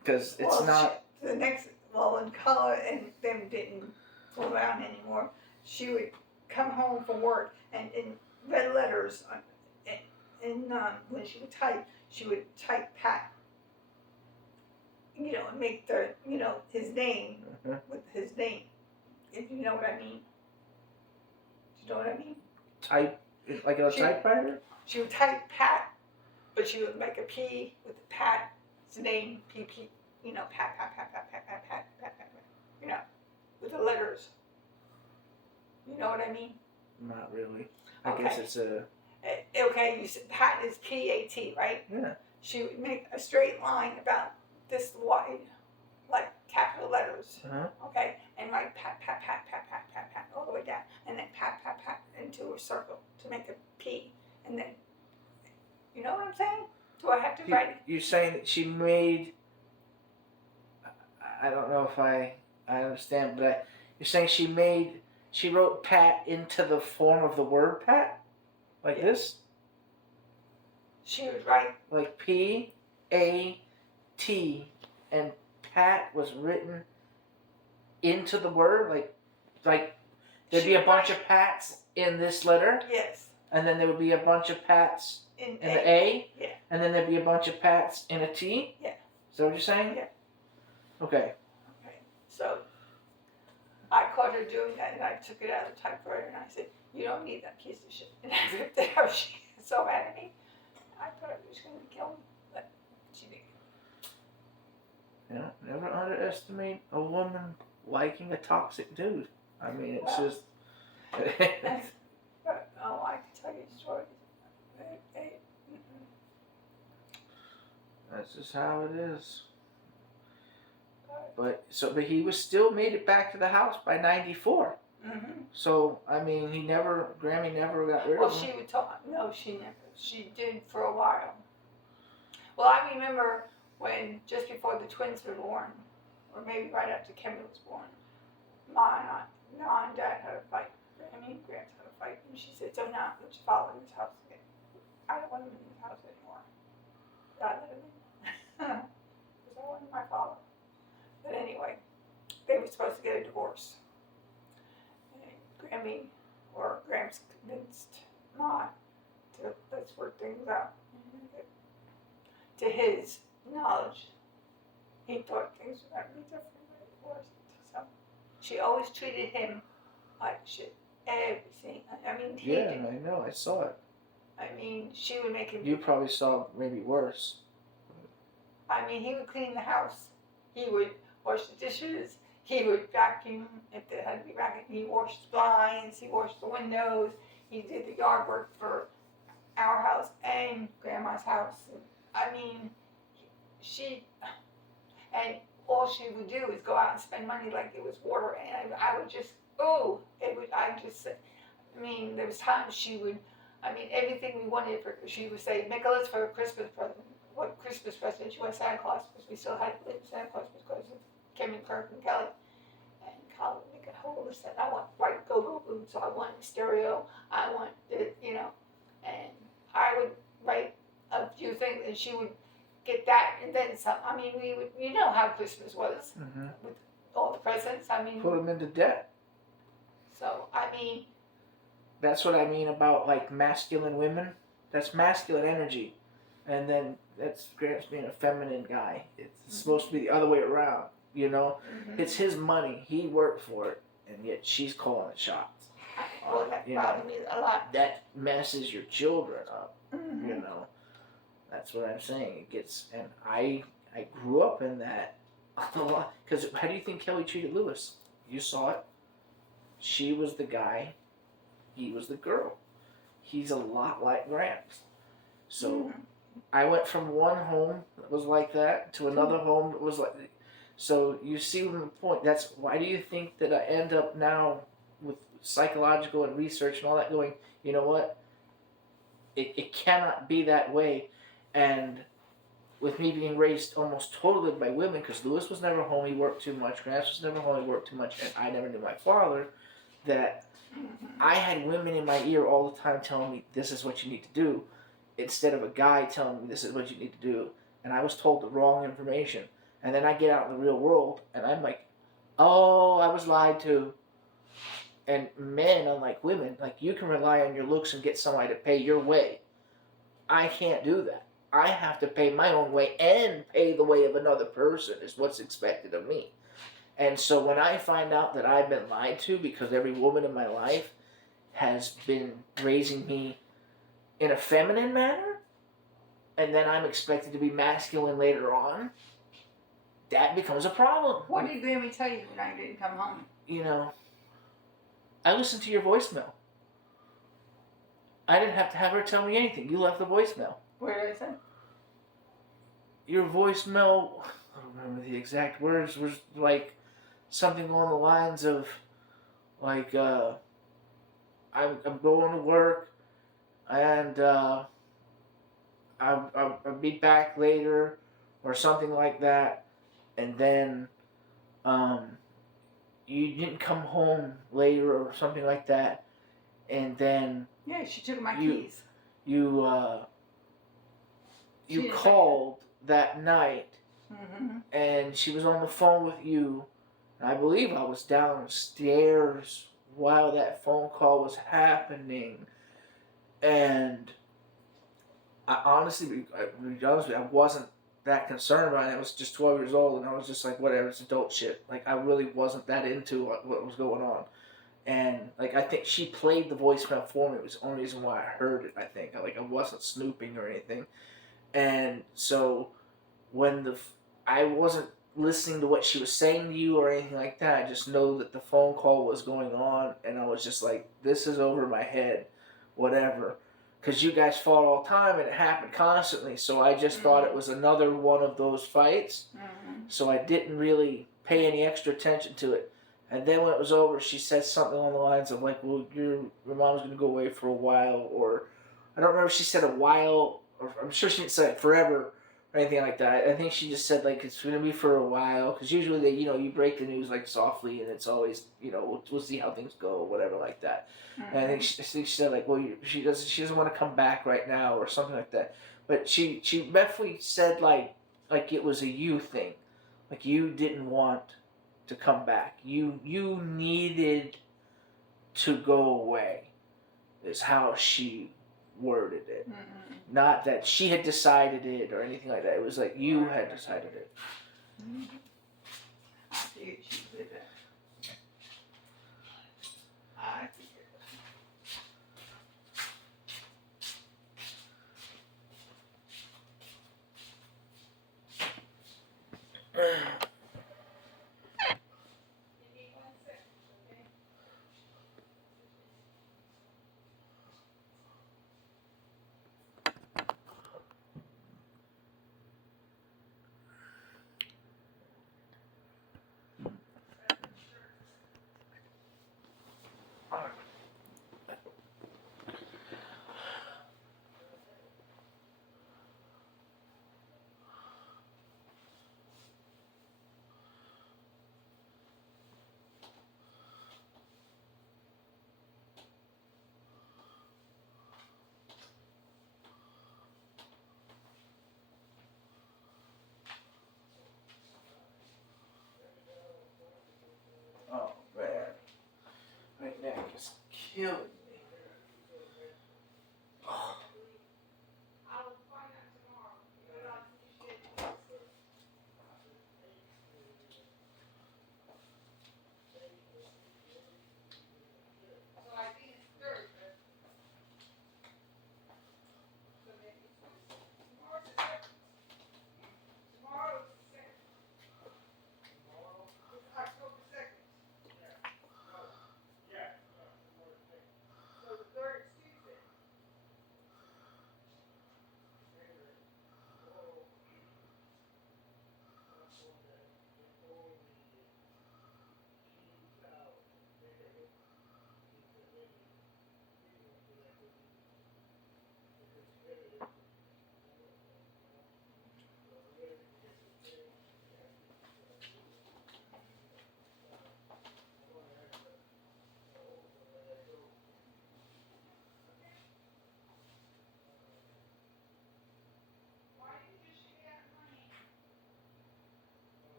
because it's not. When Carla and them didn't fool around anymore, she would come home from work and in red letters, and when she would type Pat and make the, his name Mhm. with his name. If you know what I mean. Do you know what I mean? Type like a She- typewriter. She would type Pat, but she would make a P with the Pat's name, PP, Pat, Pat, Pat, Pat, Pat, Pat, Pat, Pat, Pat, with the letters. You know what I mean? Not really. I guess it's a Okay, you said Pat is PAT, right? yeah. She would make a straight line about this wide, like capital letters, Uh-huh. okay, and write Pat, Pat, Pat, Pat, Pat, Pat, Pat, all the way down, and then Pat, Pat, Pat into a circle to make a P, and then, you know what I'm saying? Do I have to write it? You're saying that she made. I don't know if I understand, but you're saying she wrote Pat into the form of the word Pat, like Yeah. this, She would write, like P-A-T, and Pat was written into the word, like there'd be a bunch of Pats in this letter, yes, and then there would be a bunch of Pats in in the A, Yeah. and then there'd be a bunch of Pats in a T. Yeah. Is that what you're saying? Yeah. Okay. Okay, so I caught her doing that, and I took it out of the typewriter, and I said, "You don't need that piece of shit." And I ripped it out. She was so mad at me. I thought it was going to kill me, but she didn't. Yeah. Never underestimate a woman liking a toxic dude. I mean, it's Well, just. But, oh, I could tell you stories. Mm-mm. That's just how it is. But he was still made it back to the house by '94. Mm-hmm. So I mean, Grammy never got rid Well, of him. she would talk. No, she never. She did for a while. Well, I remember when just before the twins were born, or maybe right after Kimmy was born, Ma and Dad had a fight. Grammy and Gramps had a fight, and she said, "So now let your father in his house again. I don't want him in his house anymore. I let him in because I wanted my father." But anyway, they were supposed to get a divorce. And Grammy or Gramps convinced Ma to let's work things out. To his knowledge, he thought things were going to be different, but it wasn't. So she always treated him like shit. Everything. I mean, he Yeah, did. I know. I saw it. I mean, she would make him. You probably saw maybe worse. I mean, he would clean the house. He would wash the dishes. He would vacuum if there had to be vacuum. He washed the blinds. He washed the windows. He did the yard work for our house and Grandma's house. I mean, and all she would do is go out and spend money like it was water. And I would just, there was times she would, everything we wanted she would say, make a list for a Christmas present. What Christmas present she wanted Santa Claus, because we still had to live Santa Claus because of Kim and Kirk and Kelly. And Colin would make a whole list that I want white go-go boots, I want stereo, I want and I would write a few things, and she would get that, and then some. I mean, we would, how Christmas was with all the presents. Put him into debt. So That's what I mean about like masculine women. That's masculine energy, and then that's Gramps being a feminine guy. It's supposed to be the other way around. It's his money. He worked for it, and yet she's calling the shots. Well, that bothered me a lot. That messes your children up. Mm-hmm. That's what I'm saying. It gets, and I grew up in that a lot. Because how do you think Kelly treated Lewis? You saw it. She was the guy. He was the girl. He's a lot like Gramps. So I went from one home that was like that to another home that was like. So you see the point. That's why do you think that I end up now with psychological and research and all that going, you know what? It cannot be that way. And with me being raised almost totally by women, because Lewis was never home, he worked too much, Gramps was never home, he worked too much, and I never knew my father, that I had women in my ear all the time telling me, this is what you need to do, instead of a guy telling me, this is what you need to do. And I was told the wrong information. And then I get out in the real world, and I'm like, oh, I was lied to. And men, unlike women, like you can rely on your looks and get somebody to pay your way. I can't do that. I have to pay my own way and pay the way of another person is what's expected of me. And so when I find out that I've been lied to because every woman in my life has been raising me in a feminine manner, and then I'm expected to be masculine later on, that becomes a problem. What did Grammy tell you when I didn't come home? You know, I listened to your voicemail. I didn't have to have her tell me anything. You left the voicemail. What did I say? Your voicemail, I don't remember the exact words, was like something along the lines of like, I'm going to work and I'll be back later or something like that. And then you didn't come home later or something like that. And then yeah, she took my keys. You called that night, and she was on the phone with you. And I believe I was downstairs while that phone call was happening, and I honestly, to be honest with you, I wasn't that concerned about it. I was just 12 years old, and I was just like, whatever, it's adult shit. Like, I really wasn't that into what was going on. And, like, I think she played the voicemail for me. It was the only reason why I heard it, I think. Like, I wasn't snooping or anything. And so, when I wasn't listening to what she was saying to you or anything like that, I just know that the phone call was going on, and I was just like, this is over my head, whatever. Because you guys fought all the time, and it happened constantly, so I just thought it was another one of those fights. So I didn't really pay any extra attention to it. And then when it was over, she said something along the lines of like, well, your mom's going to go away for a while, or I don't remember if she said a while, or I'm sure she didn't say it forever or anything like that. I think she just said like it's going to be for a while, because usually they, you break the news like softly, and it's always, we'll see how things go, whatever like that. And I think she said like, well, she doesn't want to come back right now or something like that. But she definitely said like it was a you thing, like you didn't want to come back. You needed to go away, is how she worded it. Not that she had decided it or anything like that. It was like you had decided it. I figured she did that. I figured. Oh man, my neck is killing me. Oh.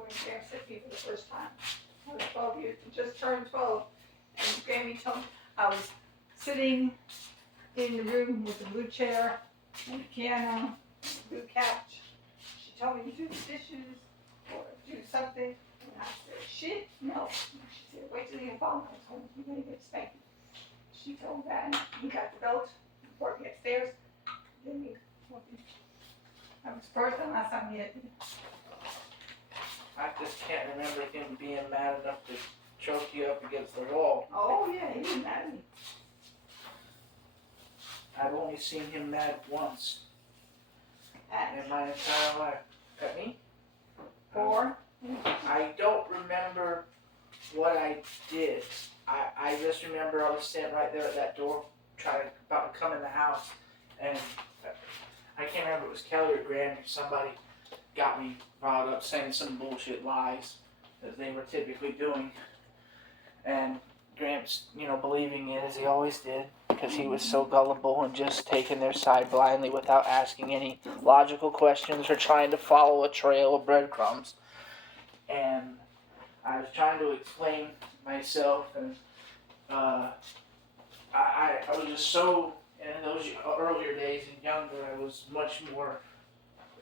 when Graham hit me for the first time. I was 12 years, just turned 12. And Grammy told me I was sitting in the room with the blue chair and the piano, blue couch. She told me to do the dishes or do something. And I said, shit, no. She said, wait till you get home. I told her, you're going to get spanked. She told Dad, he got the belt, brought me upstairs. Then he whooped me. That was the first and last time he hit me. I just can't remember him being mad enough to choke you up against the wall. Oh, yeah, he was mad at me. I've only seen him mad once At in my entire life. At me? 4. I don't remember what I did. I just remember I was standing right there at that door, about to come in the house, and I can't remember if it was Kelly or Graham or somebody got me riled up saying some bullshit lies that they were typically doing. And Graham's, believing it as he always did, because he was so gullible and just taking their side blindly without asking any logical questions or trying to follow a trail of breadcrumbs. And I was trying to explain myself, and I was just so, in those earlier days and younger, I was much more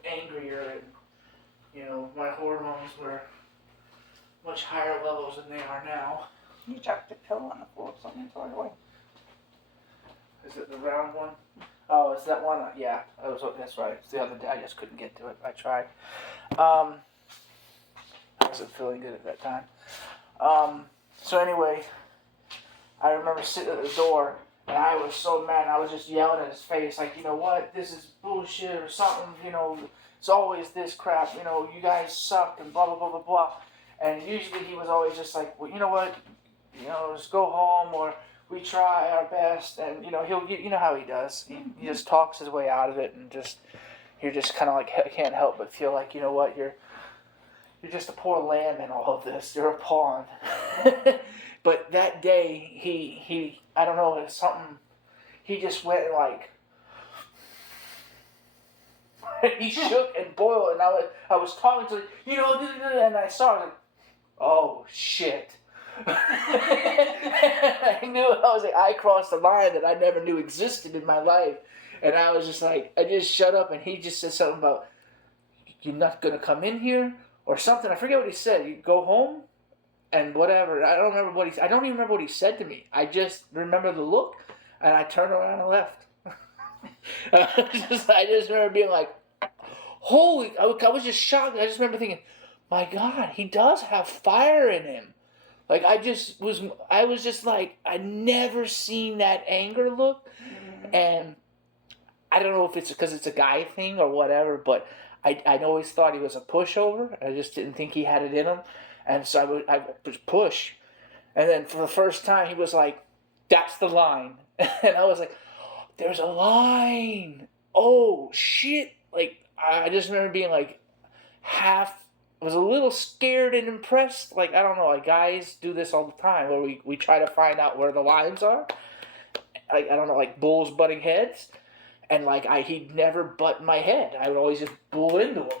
angrier, and my hormones were much higher levels than they are now. You dropped the pillow on the floor, so I'm going to throw it away. Is it the round one? Oh, it's that one? Yeah, that's right. It's the other day. I just couldn't get to it. I tried. I wasn't feeling good at that time. So anyway, I remember sitting at the door, and I was so mad. I was just yelling at his face, like, you know what? This is bullshit or something. It's always this crap. You guys suck and blah, blah, blah, blah, blah. And usually he was always just like, well, you know what? Just go home, or we try our best. And, he'll, how he does. He just talks his way out of it, and you're just kind of like, can't help but feel like, you know what? You're just a poor lamb in all of this. You're a pawn. But that day, he I don't know, it's something, he just went like, he shook and boiled, and I was talking to him, and I saw, I was like, oh, shit. I knew, I crossed the line that I never knew existed in my life. And I was just like, I just shut up, and he just said something about, you're not going to come in here? Or something. I forget what he said. You go home and whatever. I don't even remember what he said to me. I just remember the look, and I turned around and left. I just remember being like, holy, I was just shocked. I just remember thinking, my God, he does have fire in him. Like, I was just like, I'd never seen that anger look. And I don't know if it's because it's a guy thing or whatever, but I always thought he was a pushover. I just didn't think he had it in him. And so I was push. And then for the first time, he was like, that's the line. And I was like, there's a line. Oh, shit. Like, I just remember being like I was a little scared and impressed. Like, I don't know, like guys do this all the time where we try to find out where the lines are. Like, I don't know, like bulls butting heads. And like he'd never butt my head. I would always just bull into him.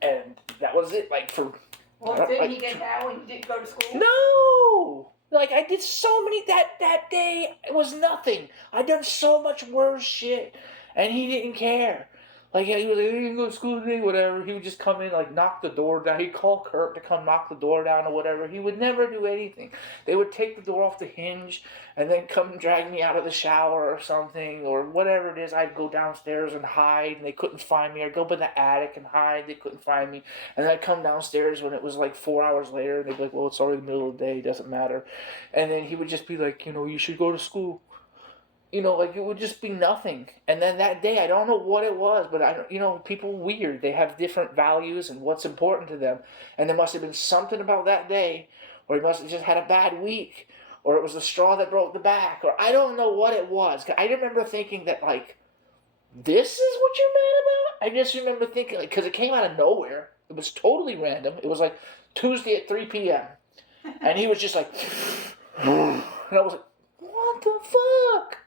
And that was it. Like Well, didn't he get mad when you didn't go to school? No! Like, I did so many, that day, it was nothing. I'd done so much worse shit. And he didn't care. Like, he was like, you can go to school today, whatever. He would just come in, like, knock the door down. He'd call Kurt to come knock the door down or whatever. He would never do anything. They would take the door off the hinge and then come drag me out of the shower or something or whatever it is. I'd go downstairs and hide, and they couldn't find me. I'd go up in the attic and hide. They couldn't find me. And then I'd come downstairs when it was, like, 4 hours later, and they'd be like, well, it's already the middle of the day. It doesn't matter. And then he would just be like, you should go to school. Like, it would just be nothing. And then that day, I don't know what it was, but people are weird. They have different values and what's important to them. And there must have been something about that day, or he must have just had a bad week, or it was the straw that broke the back, or I don't know what it was. I remember thinking that, like, this is what you're mad about? I just remember thinking, like, because it came out of nowhere. It was totally random. It was, like, Tuesday at 3 p.m. And he was just like, and I was like, what the fuck?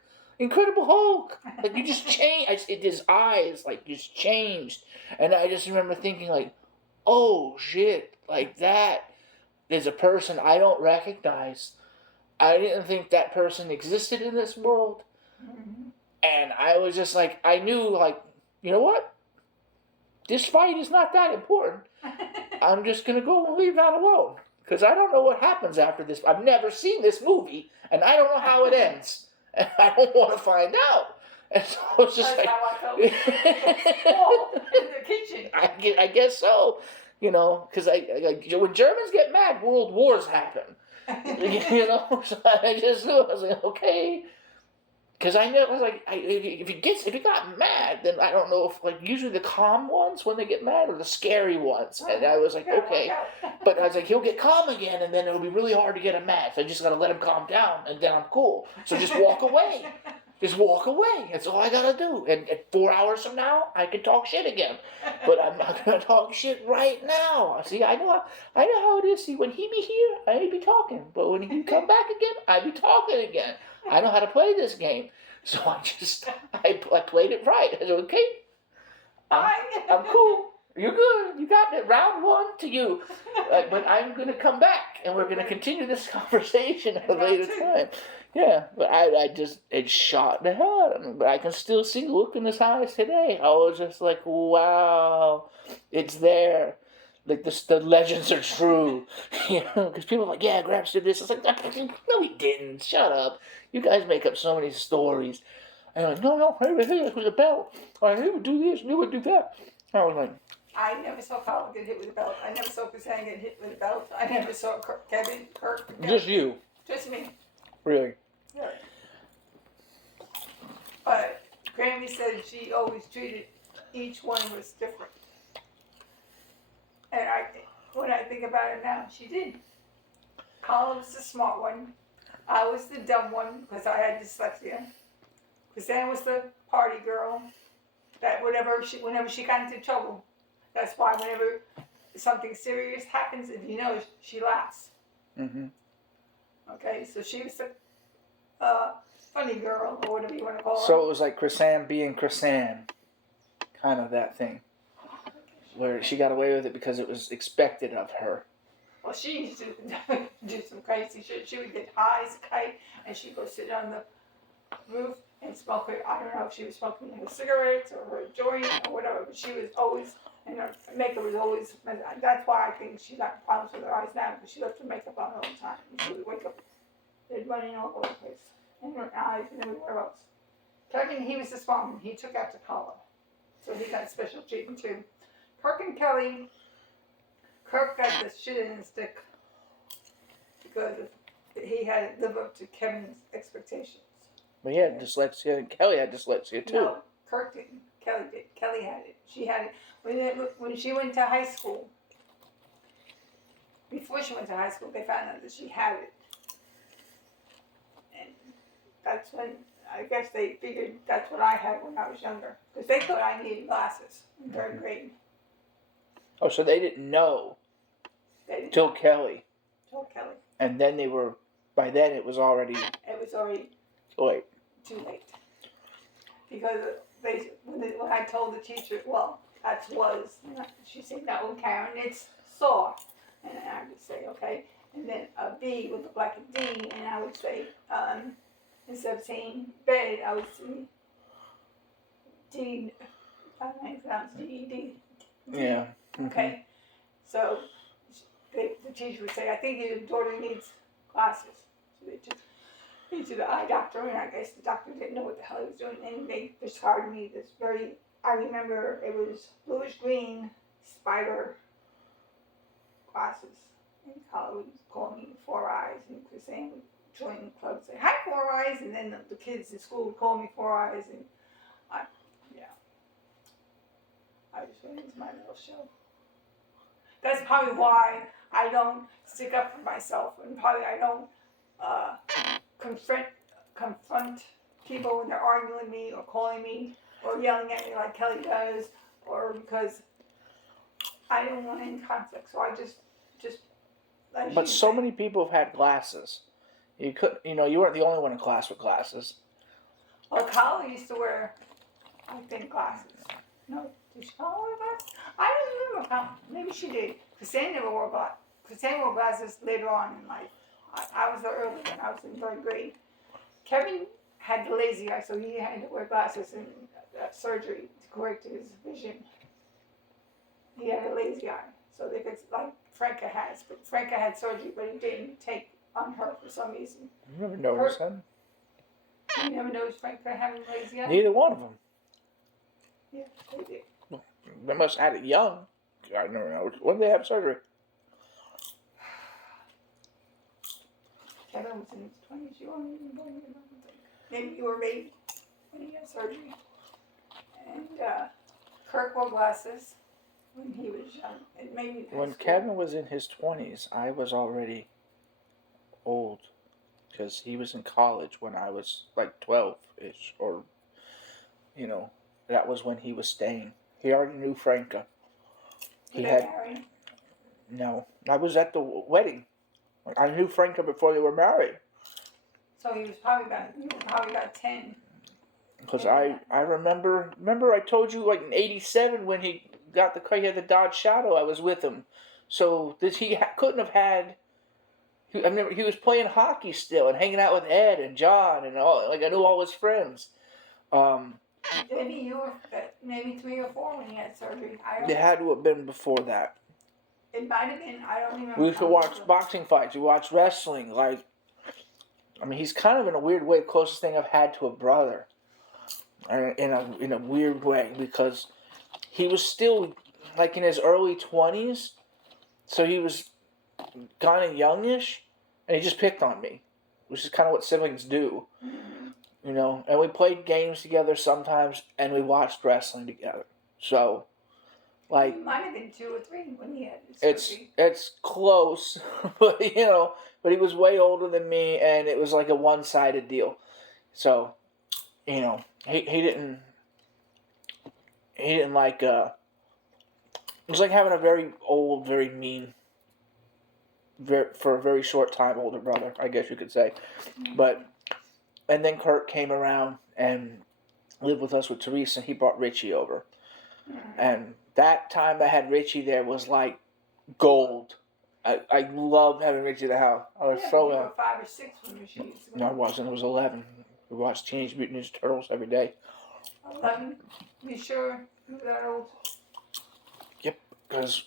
Incredible Hulk! Like, you just changed. His eyes, like, just changed. And I just remember thinking, like, oh, shit. like that is a person I don't recognize. I didn't think that person existed in this world. Mm-hmm. And I was just like, I knew, like, you know what? This fight is not that important. I'm just going to go and leave that alone. Because I don't know what happens after this. I've never seen this movie, and I don't know how it ends. And I don't want to find out. And so it's just That's like... how I felt in the kitchen. I guess so. You know, because when Germans get mad, world wars happen. You know? So I just knew. I was like, okay. Because I know, I was like, if he got mad, then I don't know if, like, usually the calm ones when they get mad or the scary ones. And I was like, okay. But I was like, he'll get calm again, and then it'll be really hard to get him mad. So I just got to let him calm down, and then I'm cool. So just walk away. Just walk away. That's all I got to do. And 4 hours from now, I can talk shit again. But I'm not going to talk shit right now. See, I know how it is. See, when he be here, I be talking. But when he come back again, I be talking again. I know how to play this game. So I played it right. I said, okay, I'm cool. You're good. You got it. Round 1 to you. But I'm going to come back, and we're going to continue this conversation at a later time. Yeah, but it shot the hell out of me. But I can still see the look in his eyes today. I was just like, wow, it's there. Like, the legends are true. You know, because people are like, yeah, Gramps did this. It's like, no, he didn't. Shut up. You guys make up so many stories. And I'm like, no, I would hit it with a belt. Or he would do this, and he would do that. I was like... I never saw Colin get hit with a belt. I never saw Kazan get hit with a belt. I never saw Kevin. Just you. Just me. Really? Yeah. But Grammy said she always treated each one was different. And when I think about it now, she did. Colin was the smart one. I was the dumb one because I had dyslexia. Kazan was the party girl. That whenever she got into trouble, that's why whenever something serious happens, if you know, she laughs. Mm-hmm. Okay, so she was the funny girl, or whatever you want to call her. So it was like Chrisanne being Chrisanne, kind of that thing, where she got away with it because it was expected of her. Well, she used to do some crazy shit. She would get high as a kite, and she'd go sit on the roof and smoke her. I don't know if she was smoking her cigarettes or her joint or whatever, but she was always, and her makeup was always. That's why I think she got problems with her eyes now, because she left her makeup on all the time. And she would wake up, they'd running all over the place, and her eyes and everywhere else. Kevin, he was the smart one. He took after Paula, so he got special treatment too. Kirk and Kelly. Kirk got the shit in his stick because he had to live up to Kevin's expectations. But he had dyslexia, and Kelly had dyslexia too. No, Kirk didn't. Kelly did. Kelly had it. She had it when she went to high school. Before she went to high school, they found out that she had it, and that's when I guess they figured that's what I had when I was younger, because they thought I needed glasses in 3rd grade. Oh, so they didn't know. Till Kelly. Till Kelly. And then by then it was already... It was already... late. Too late. Because when I told the teacher, well, she said, no, Karen, it's saw. And I would say, okay. And then a B would look like a D, and I would say, instead of saying bed, I would say D, I don't know if that's D-E-D. Yeah. Okay, so the teacher would say, I think your daughter needs glasses. So they took me to the eye doctor, and I guess the doctor didn't know what the hell he was doing, and they prescribed me this I remember it was bluish green spider glasses. And Carla would call me 4 Eyes, and Chrisanne would join the club and say, hi, 4 Eyes, and then the kids in school would call me 4 Eyes, and I just went into my little show. That's probably why I don't stick up for myself, and probably I don't confront people when they're arguing with me or calling me or yelling at me like Kelly does, or because I don't want any conflict. So I just. But so many people have had glasses. You weren't the only one in class with glasses. Well, Carla used to wear, I think, glasses. No, did she wear glasses? I don't know how, maybe she did. Cassandra never wore glasses. Cassandra wore glasses later on in life. I was the early one. I was in 3rd grade. Kevin had the lazy eye, so he had to wear glasses and surgery to correct his vision. He had a lazy eye, so they could, like Franca has. But Franca had surgery, but it didn't take on her for some reason. You never noticed that. You never noticed Franca having lazy eye? Neither one of them. Yeah, they did. They must have had it young. I don't know. When did they have surgery? Kevin was in his 20s. You weren't even born yet. Maybe you were a baby when he had surgery. And Kirk wore glasses when he was young. And maybe When Kevin was in his 20s, I was already old. Because he was in college when I was like 12-ish. Or, that was when he was staying. He already knew Franca. He had married. No. I was at the wedding. I knew Franca before they were married. So he was probably about 10. Because I remember I told you like in 87 when he got the car, he had the Dodge Shadow, I was with him. So couldn't have had, he was playing hockey still and hanging out with Ed and John and all, like I knew all his friends. Maybe you were maybe 3 or 4 when he had surgery. It had to have been before that. It might have been, I don't remember. We used to watch boxing fights, we watched wrestling, he's kind of in a weird way the closest thing I've had to a brother. In a weird way, because he was still like in his early 20s, so he was kind of youngish, and he just picked on me, which is kind of what siblings do, and we played games together sometimes, and we watched wrestling together. So, like, He might have been 2 or 3 when he had his surgery. It's close, but but he was way older than me, and it was like a one-sided deal. So, he didn't like, it was like having a very old, very mean, for a very short time, older brother, I guess you could say. And then Kurt came around and lived with us with Teresa, and he brought Richie over. And that time I had Richie there was like gold. I loved having Richie in the house. I was so you were 5 or 6 when Richie used to go. No, I wasn't. I was 11. We watched Teenage Mutant Ninja Turtles every day. 11? You sure you were that old? Yep, because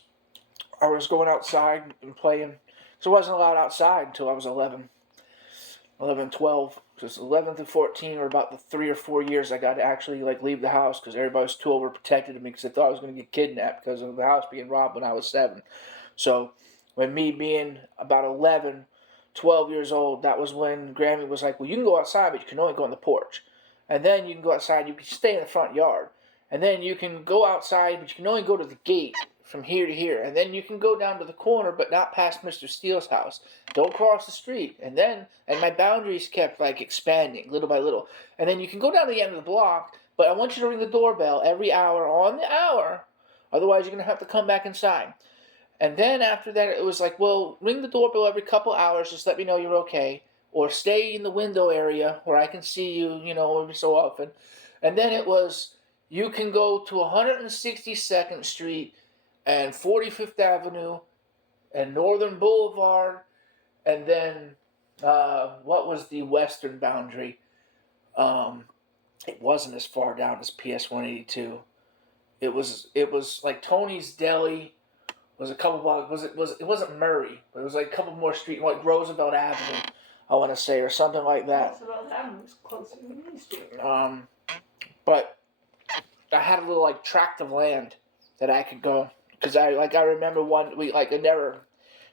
I was going outside and playing. So I wasn't allowed outside until I was 11. 11, 12. Because 11 to 14 were about the 3 or 4 years I got to actually leave the house because everybody was too overprotected of me because they thought I was going to get kidnapped because of the house being robbed when I was 7. So when me being about 11, 12 years old, that was when Grammy was like, well, you can go outside, but you can only go on the porch. And then you can go outside, you can stay in the front yard. And then you can go outside, but you can only go to the gate from here to here. And then you can go down to the corner, but not past Mr. Steele's house. Don't cross the street. And my boundaries kept expanding little by little. And then you can go down to the end of the block, but I want you to ring the doorbell every hour on the hour. Otherwise, you're going to have to come back inside. And then after that, it was like, well, ring the doorbell every couple hours. Just let me know you're okay. Or stay in the window area where I can see you, every so often. And then it was, you can go to 162nd Street and 45th Avenue and Northern Boulevard. And then, what was the western boundary? It wasn't as far down as PS 182. It was like Tony's Deli. Was a couple blocks. It wasn't Murray, but it was like a couple more streets, like Roosevelt Avenue, I want to say, or something like that. Roosevelt Avenue was closer to Main Street. But I had a little tract of land that I could go because I remember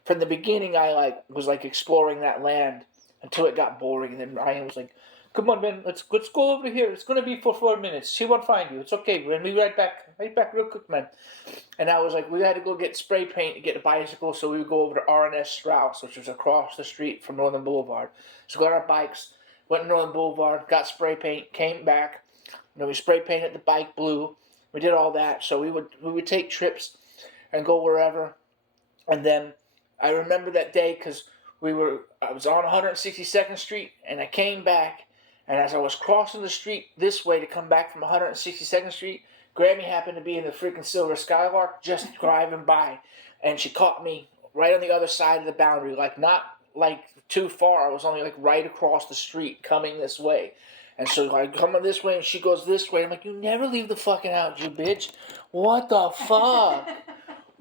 from the beginning I was exploring that land until it got boring, and then Ryan was like, "Come on, man, let's go over here. It's gonna be for 4 minutes. She won't find you. It's okay. We'll be right back real quick, man." And I was like, we had to go get spray paint to get a bicycle, so we would go over to R&S Strauss, which was across the street from Northern Boulevard. So we got our bikes, went to Northern Boulevard, got spray paint, came back, and then we spray painted the bike blue. We did all that. So we would take trips and go wherever. And then I remember that day because I was on 162nd Street, and I came back. And as I was crossing the street this way to come back from 162nd Street, Grammy happened to be in the freaking Silver Skylark just driving by, and she caught me right on the other side of the boundary, like not like too far. I was only like right across the street coming this way. And so I come this way and she goes this way. I'm like, you never leave the fucking house, you bitch. What the fuck?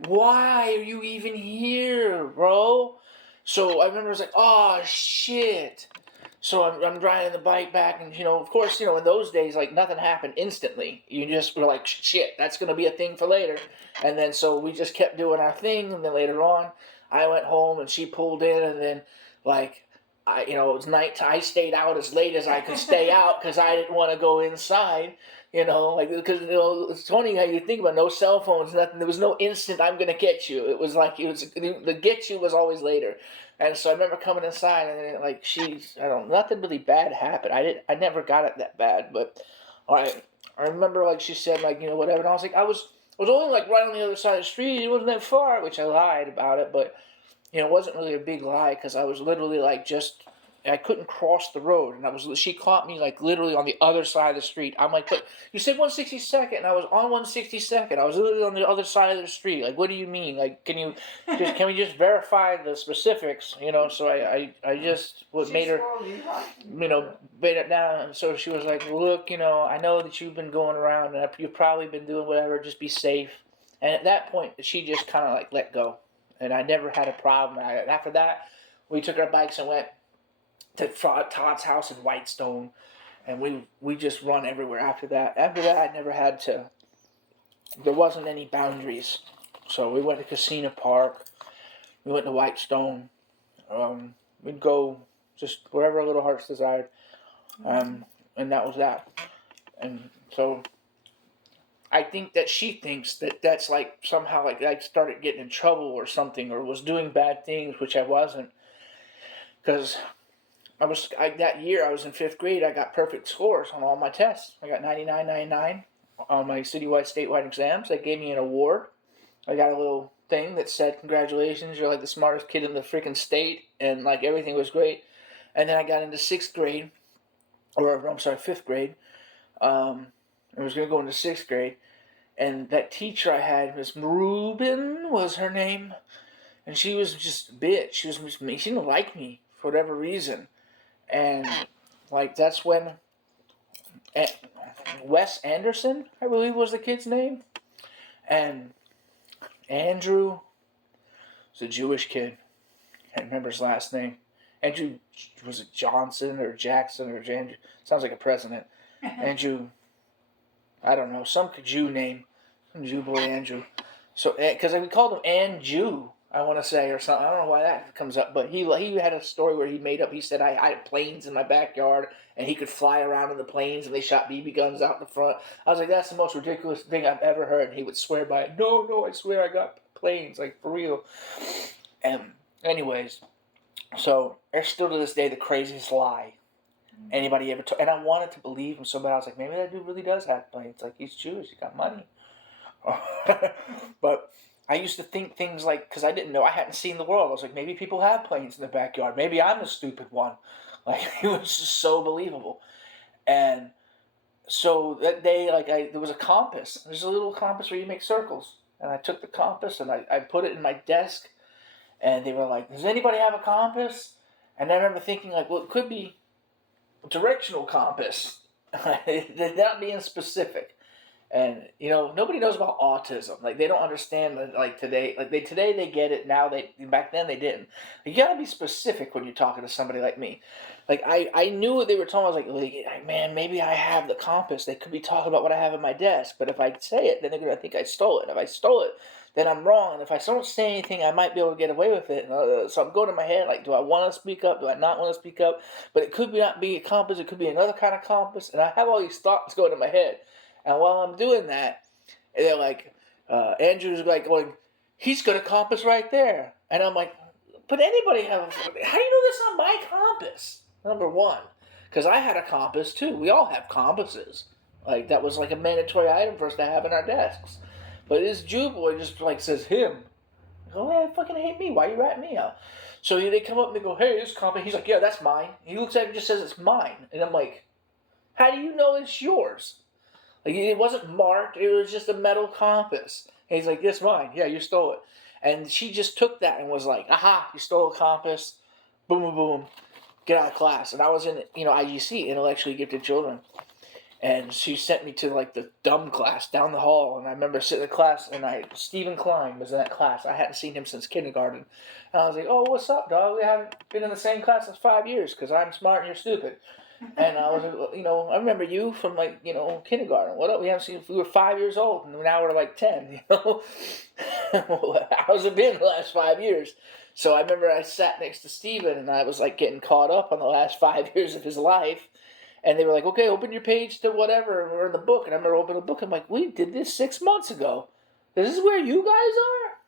Why are you even here, bro? So I remember I was like, oh shit. So I'm riding the bike back, and of course, in those days, like nothing happened instantly. You just were like, shit, that's gonna be a thing for later. And then so we just kept doing our thing, and then later on, I went home and she pulled in, and then like it was night. I stayed out as late as I could stay out because I didn't want to go inside. Because it's funny how you think about no cell phones, nothing. There was no instant I'm gonna get you. It was like the get you was always later. And so I remember coming inside and like nothing really bad happened. I never got it that bad, but I remember like she said like whatever, and I was like I was only like right on the other side of the street. It wasn't that far, which I lied about it, but it wasn't really a big lie because I was literally like I couldn't cross the road, and she caught me like literally on the other side of the street. I'm like, but you said 162nd, and I was on 162nd. I was literally on the other side of the street. Like, what do you mean? Like, can we just verify the specifics? So I just made her, made it down. And so she was like, look, I know that you've been going around and you've probably been doing whatever. Just be safe. And at that point, she just kind of like let go, and I never had a problem. After that, we took our bikes and went to Todd's house in Whitestone, and we just run everywhere after that. After that, I never had to. There wasn't any boundaries, so we went to Casino Park. We went to Whitestone. We'd go just wherever our little hearts desired, and that was that. And so I think that she thinks that that's like somehow like I started getting in trouble or something, or was doing bad things, which I wasn't, because that year I was in 5th grade. I got perfect scores on all my tests. I got 99, 99 on my citywide, statewide exams. They gave me an award. I got a little thing that said, congratulations, you're like the smartest kid in the freaking state, and like everything was great. And then I got into 6th grade, or I'm sorry, 5th grade. I was going to go into 6th grade, and that teacher I had, Miss Rubin was her name, and she was just a bitch. She didn't like me for whatever reason. And like that's when Wes Anderson, I believe was the kid's name, and Andrew was a Jewish kid. Can't remember his last name. Andrew, was it Johnson or Jackson or Andrew? Sounds like a president. Andrew, I don't know, some Jew name, some Jew boy Andrew. So because we called him Andrew, I want to say, or something. I don't know why that comes up, but he had a story where he made up. He said I had planes in my backyard, and he could fly around in the planes, and they shot BB guns out the front. I was like, that's the most ridiculous thing I've ever heard. And he would swear by it. No, I swear I got planes, like for real. And anyways, so it's still to this day the craziest lie anybody ever told. And I wanted to believe him so bad. I was like, maybe that dude really does have planes. Like he's Jewish, he got money. But I used to think things like, because I didn't know, I hadn't seen the world. I was like, maybe people have planes in the backyard. Maybe I'm the stupid one. Like, it was just so believable. And so that day, like, there was a compass. There's a little compass where you make circles. And I took the compass and I put it in my desk. And they were like, does anybody have a compass? And I remember thinking, like, well, it could be a directional compass. Not being specific. And nobody knows about autism. Like they don't understand that. Like today, today they get it. Now back then they didn't. You gotta be specific when you're talking to somebody like me. Like I knew what they were talking. I was like, man, maybe I have the compass. They could be talking about what I have in my desk. But if I say it, then they're gonna think I stole it. If I stole it, then I'm wrong. And if I don't say anything, I might be able to get away with it. So I'm going in my head like, do I want to speak up? Do I not want to speak up? But it could not be a compass. It could be another kind of compass. And I have all these thoughts going in my head. And while I'm doing that, they're like, Andrew's like going, he's got a compass right there. And I'm like, but anybody have how do you know that's not my compass? Number one, because I had a compass too. We all have compasses. Like that was like a mandatory item for us to have in our desks. But this Jew boy just like says him. I go, hey, fucking hate me. Why you rat me out? So they come up and they go, hey, this compass. He's like, yeah, that's mine. He looks at it and just says it's mine. And I'm like, how do you know it's yours? Like, it wasn't marked. It was just a metal compass. And he's like, "This mine. Yeah, you stole it." And she just took that and was like, "Aha, you stole a compass. Boom, boom, boom. Get out of class." And I was in, IGC, Intellectually Gifted Children. And she sent me to like the dumb class down the hall. And I remember sitting in class, and Stephen Klein was in that class. I hadn't seen him since kindergarten. And I was like, "Oh, what's up, dog? We haven't been in the same class in 5 years because I'm smart and you're stupid." And I was like, I remember you from like, kindergarten. What up? We haven't seen. We were 5 years old, and now we're like 10. How's it been the last 5 years? So I remember I sat next to Stephen, and I was like getting caught up on the last 5 years of his life. And they were like, "Okay, open your page to whatever." And we're in the book, and I remember opening the book. I'm like, "We did this 6 months ago. This is where you guys are?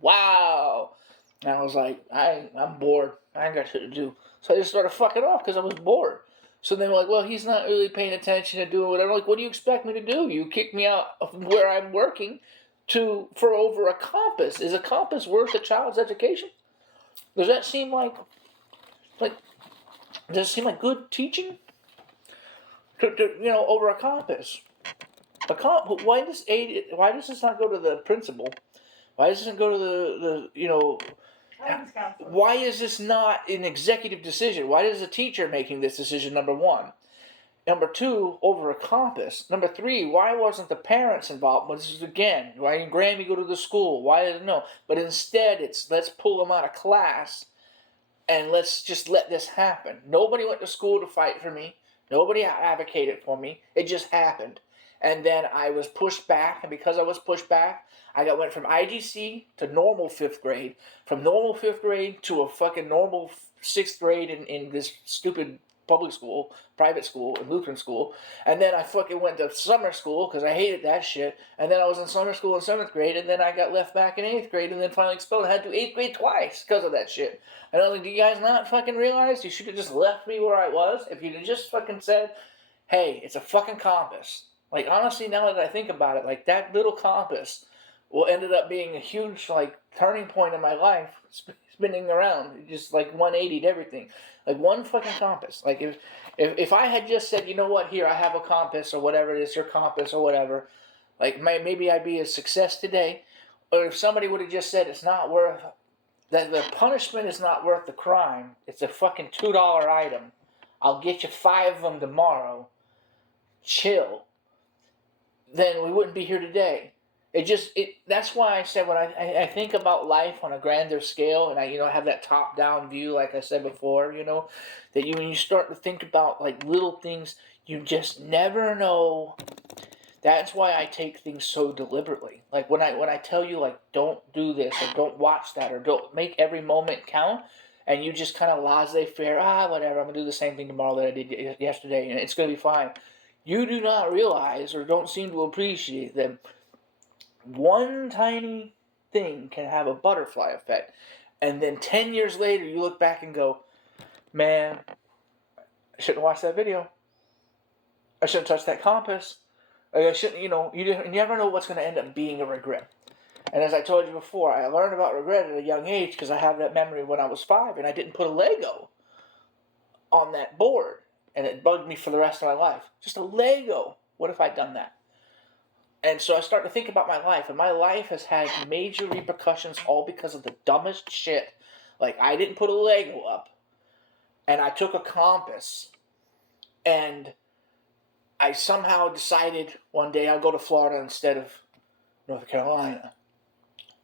Wow!" And I was like, I'm bored. I ain't got shit to do. So I just started fucking off because I was bored. So they were like, "Well, he's not really paying attention to doing whatever." I'm like, "What do you expect me to do? You kicked me out of where I'm working for over a compass. Is a compass worth a child's education? Does that seem like does it seem like good teaching? Over a compass. Why does this not go to the principal? Why does it go to why is this not an executive decision? Why is the teacher making this decision, number one? Number two, over a compass. Number three, why wasn't the parents involved? Well, this is again, why didn't Grammy go to the school? Why didn't no? But instead, it's let's pull them out of class and let's just let this happen. Nobody went to school to fight for me. Nobody advocated for me. It just happened. And then I was pushed back, and because I was pushed back, I went from IGC to normal 5th grade, from normal 5th grade to a fucking normal 6th grade in this stupid public school, private school, and Lutheran school. And then I fucking went to summer school because I hated that shit. And then I was in summer school in 7th grade, and then I got left back in 8th grade, and then finally expelled. I had to do 8th grade twice because of that shit. And I was like, do you guys not fucking realize you should have just left me where I was? If you'd have just fucking said, "Hey, it's a fucking compass." Like, honestly, now that I think about it, like, that little compass ended up being a huge, like, turning point in my life, spinning around, just, like, 180'd everything. Like, one fucking compass. Like, if I had just said, "You know what, here, I have a compass," or whatever it is, your compass, or whatever, like, maybe I'd be a success today. Or if somebody would have just said, "It's not worth, that the punishment is not worth the crime. It's a fucking $2 item. I'll get you 5 of them tomorrow. Chill." Then we wouldn't be here today. That's why I said when I think about life on a grander scale, and I have that top down view, like I said before, that when you start to think about like little things, you just never know. That's why I take things so deliberately. Like when I tell you, like, don't do this or don't watch that or don't make every moment count, and you just kind of laissez-faire, whatever, I'm gonna do the same thing tomorrow that I did yesterday, and it's gonna be fine. You do not realize or don't seem to appreciate that one tiny thing can have a butterfly effect. And then 10 years later, you look back and go, "Man, I shouldn't have watched that video. I shouldn't have touched that compass. I shouldn't, you never know what's going to end up being a regret." And as I told you before, I learned about regret at a young age because I have that memory when I was 5 and I didn't put a Lego on that board. And it bugged me for the rest of my life. Just a Lego. What if I'd done that? And so I start to think about my life. And my life has had major repercussions all because of the dumbest shit. Like, I didn't put a Lego up. And I took a compass. And I somehow decided one day I'll go to Florida instead of North Carolina.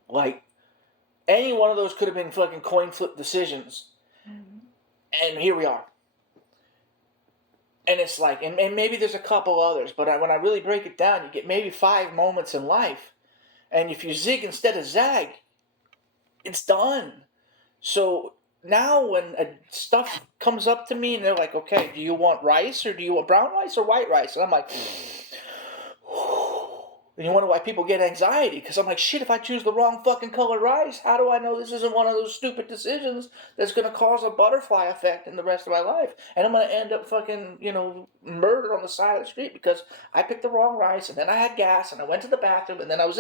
Like, any one of those could have been fucking coin flip decisions. Mm-hmm. And here we are. And it's like, and maybe there's a couple others, but when I really break it down, you get maybe 5 moments in life. And if you zig instead of zag, it's done. So now when stuff comes up to me and they're like, "Okay, do you want rice or do you want brown rice or white rice?" And I'm like, and you wonder why people get anxiety, because I'm like, shit, if I choose the wrong fucking color rice, how do I know this isn't one of those stupid decisions that's going to cause a butterfly effect in the rest of my life? And I'm going to end up fucking, murdered on the side of the street because I picked the wrong rice, and then I had gas, and I went to the bathroom, and then I was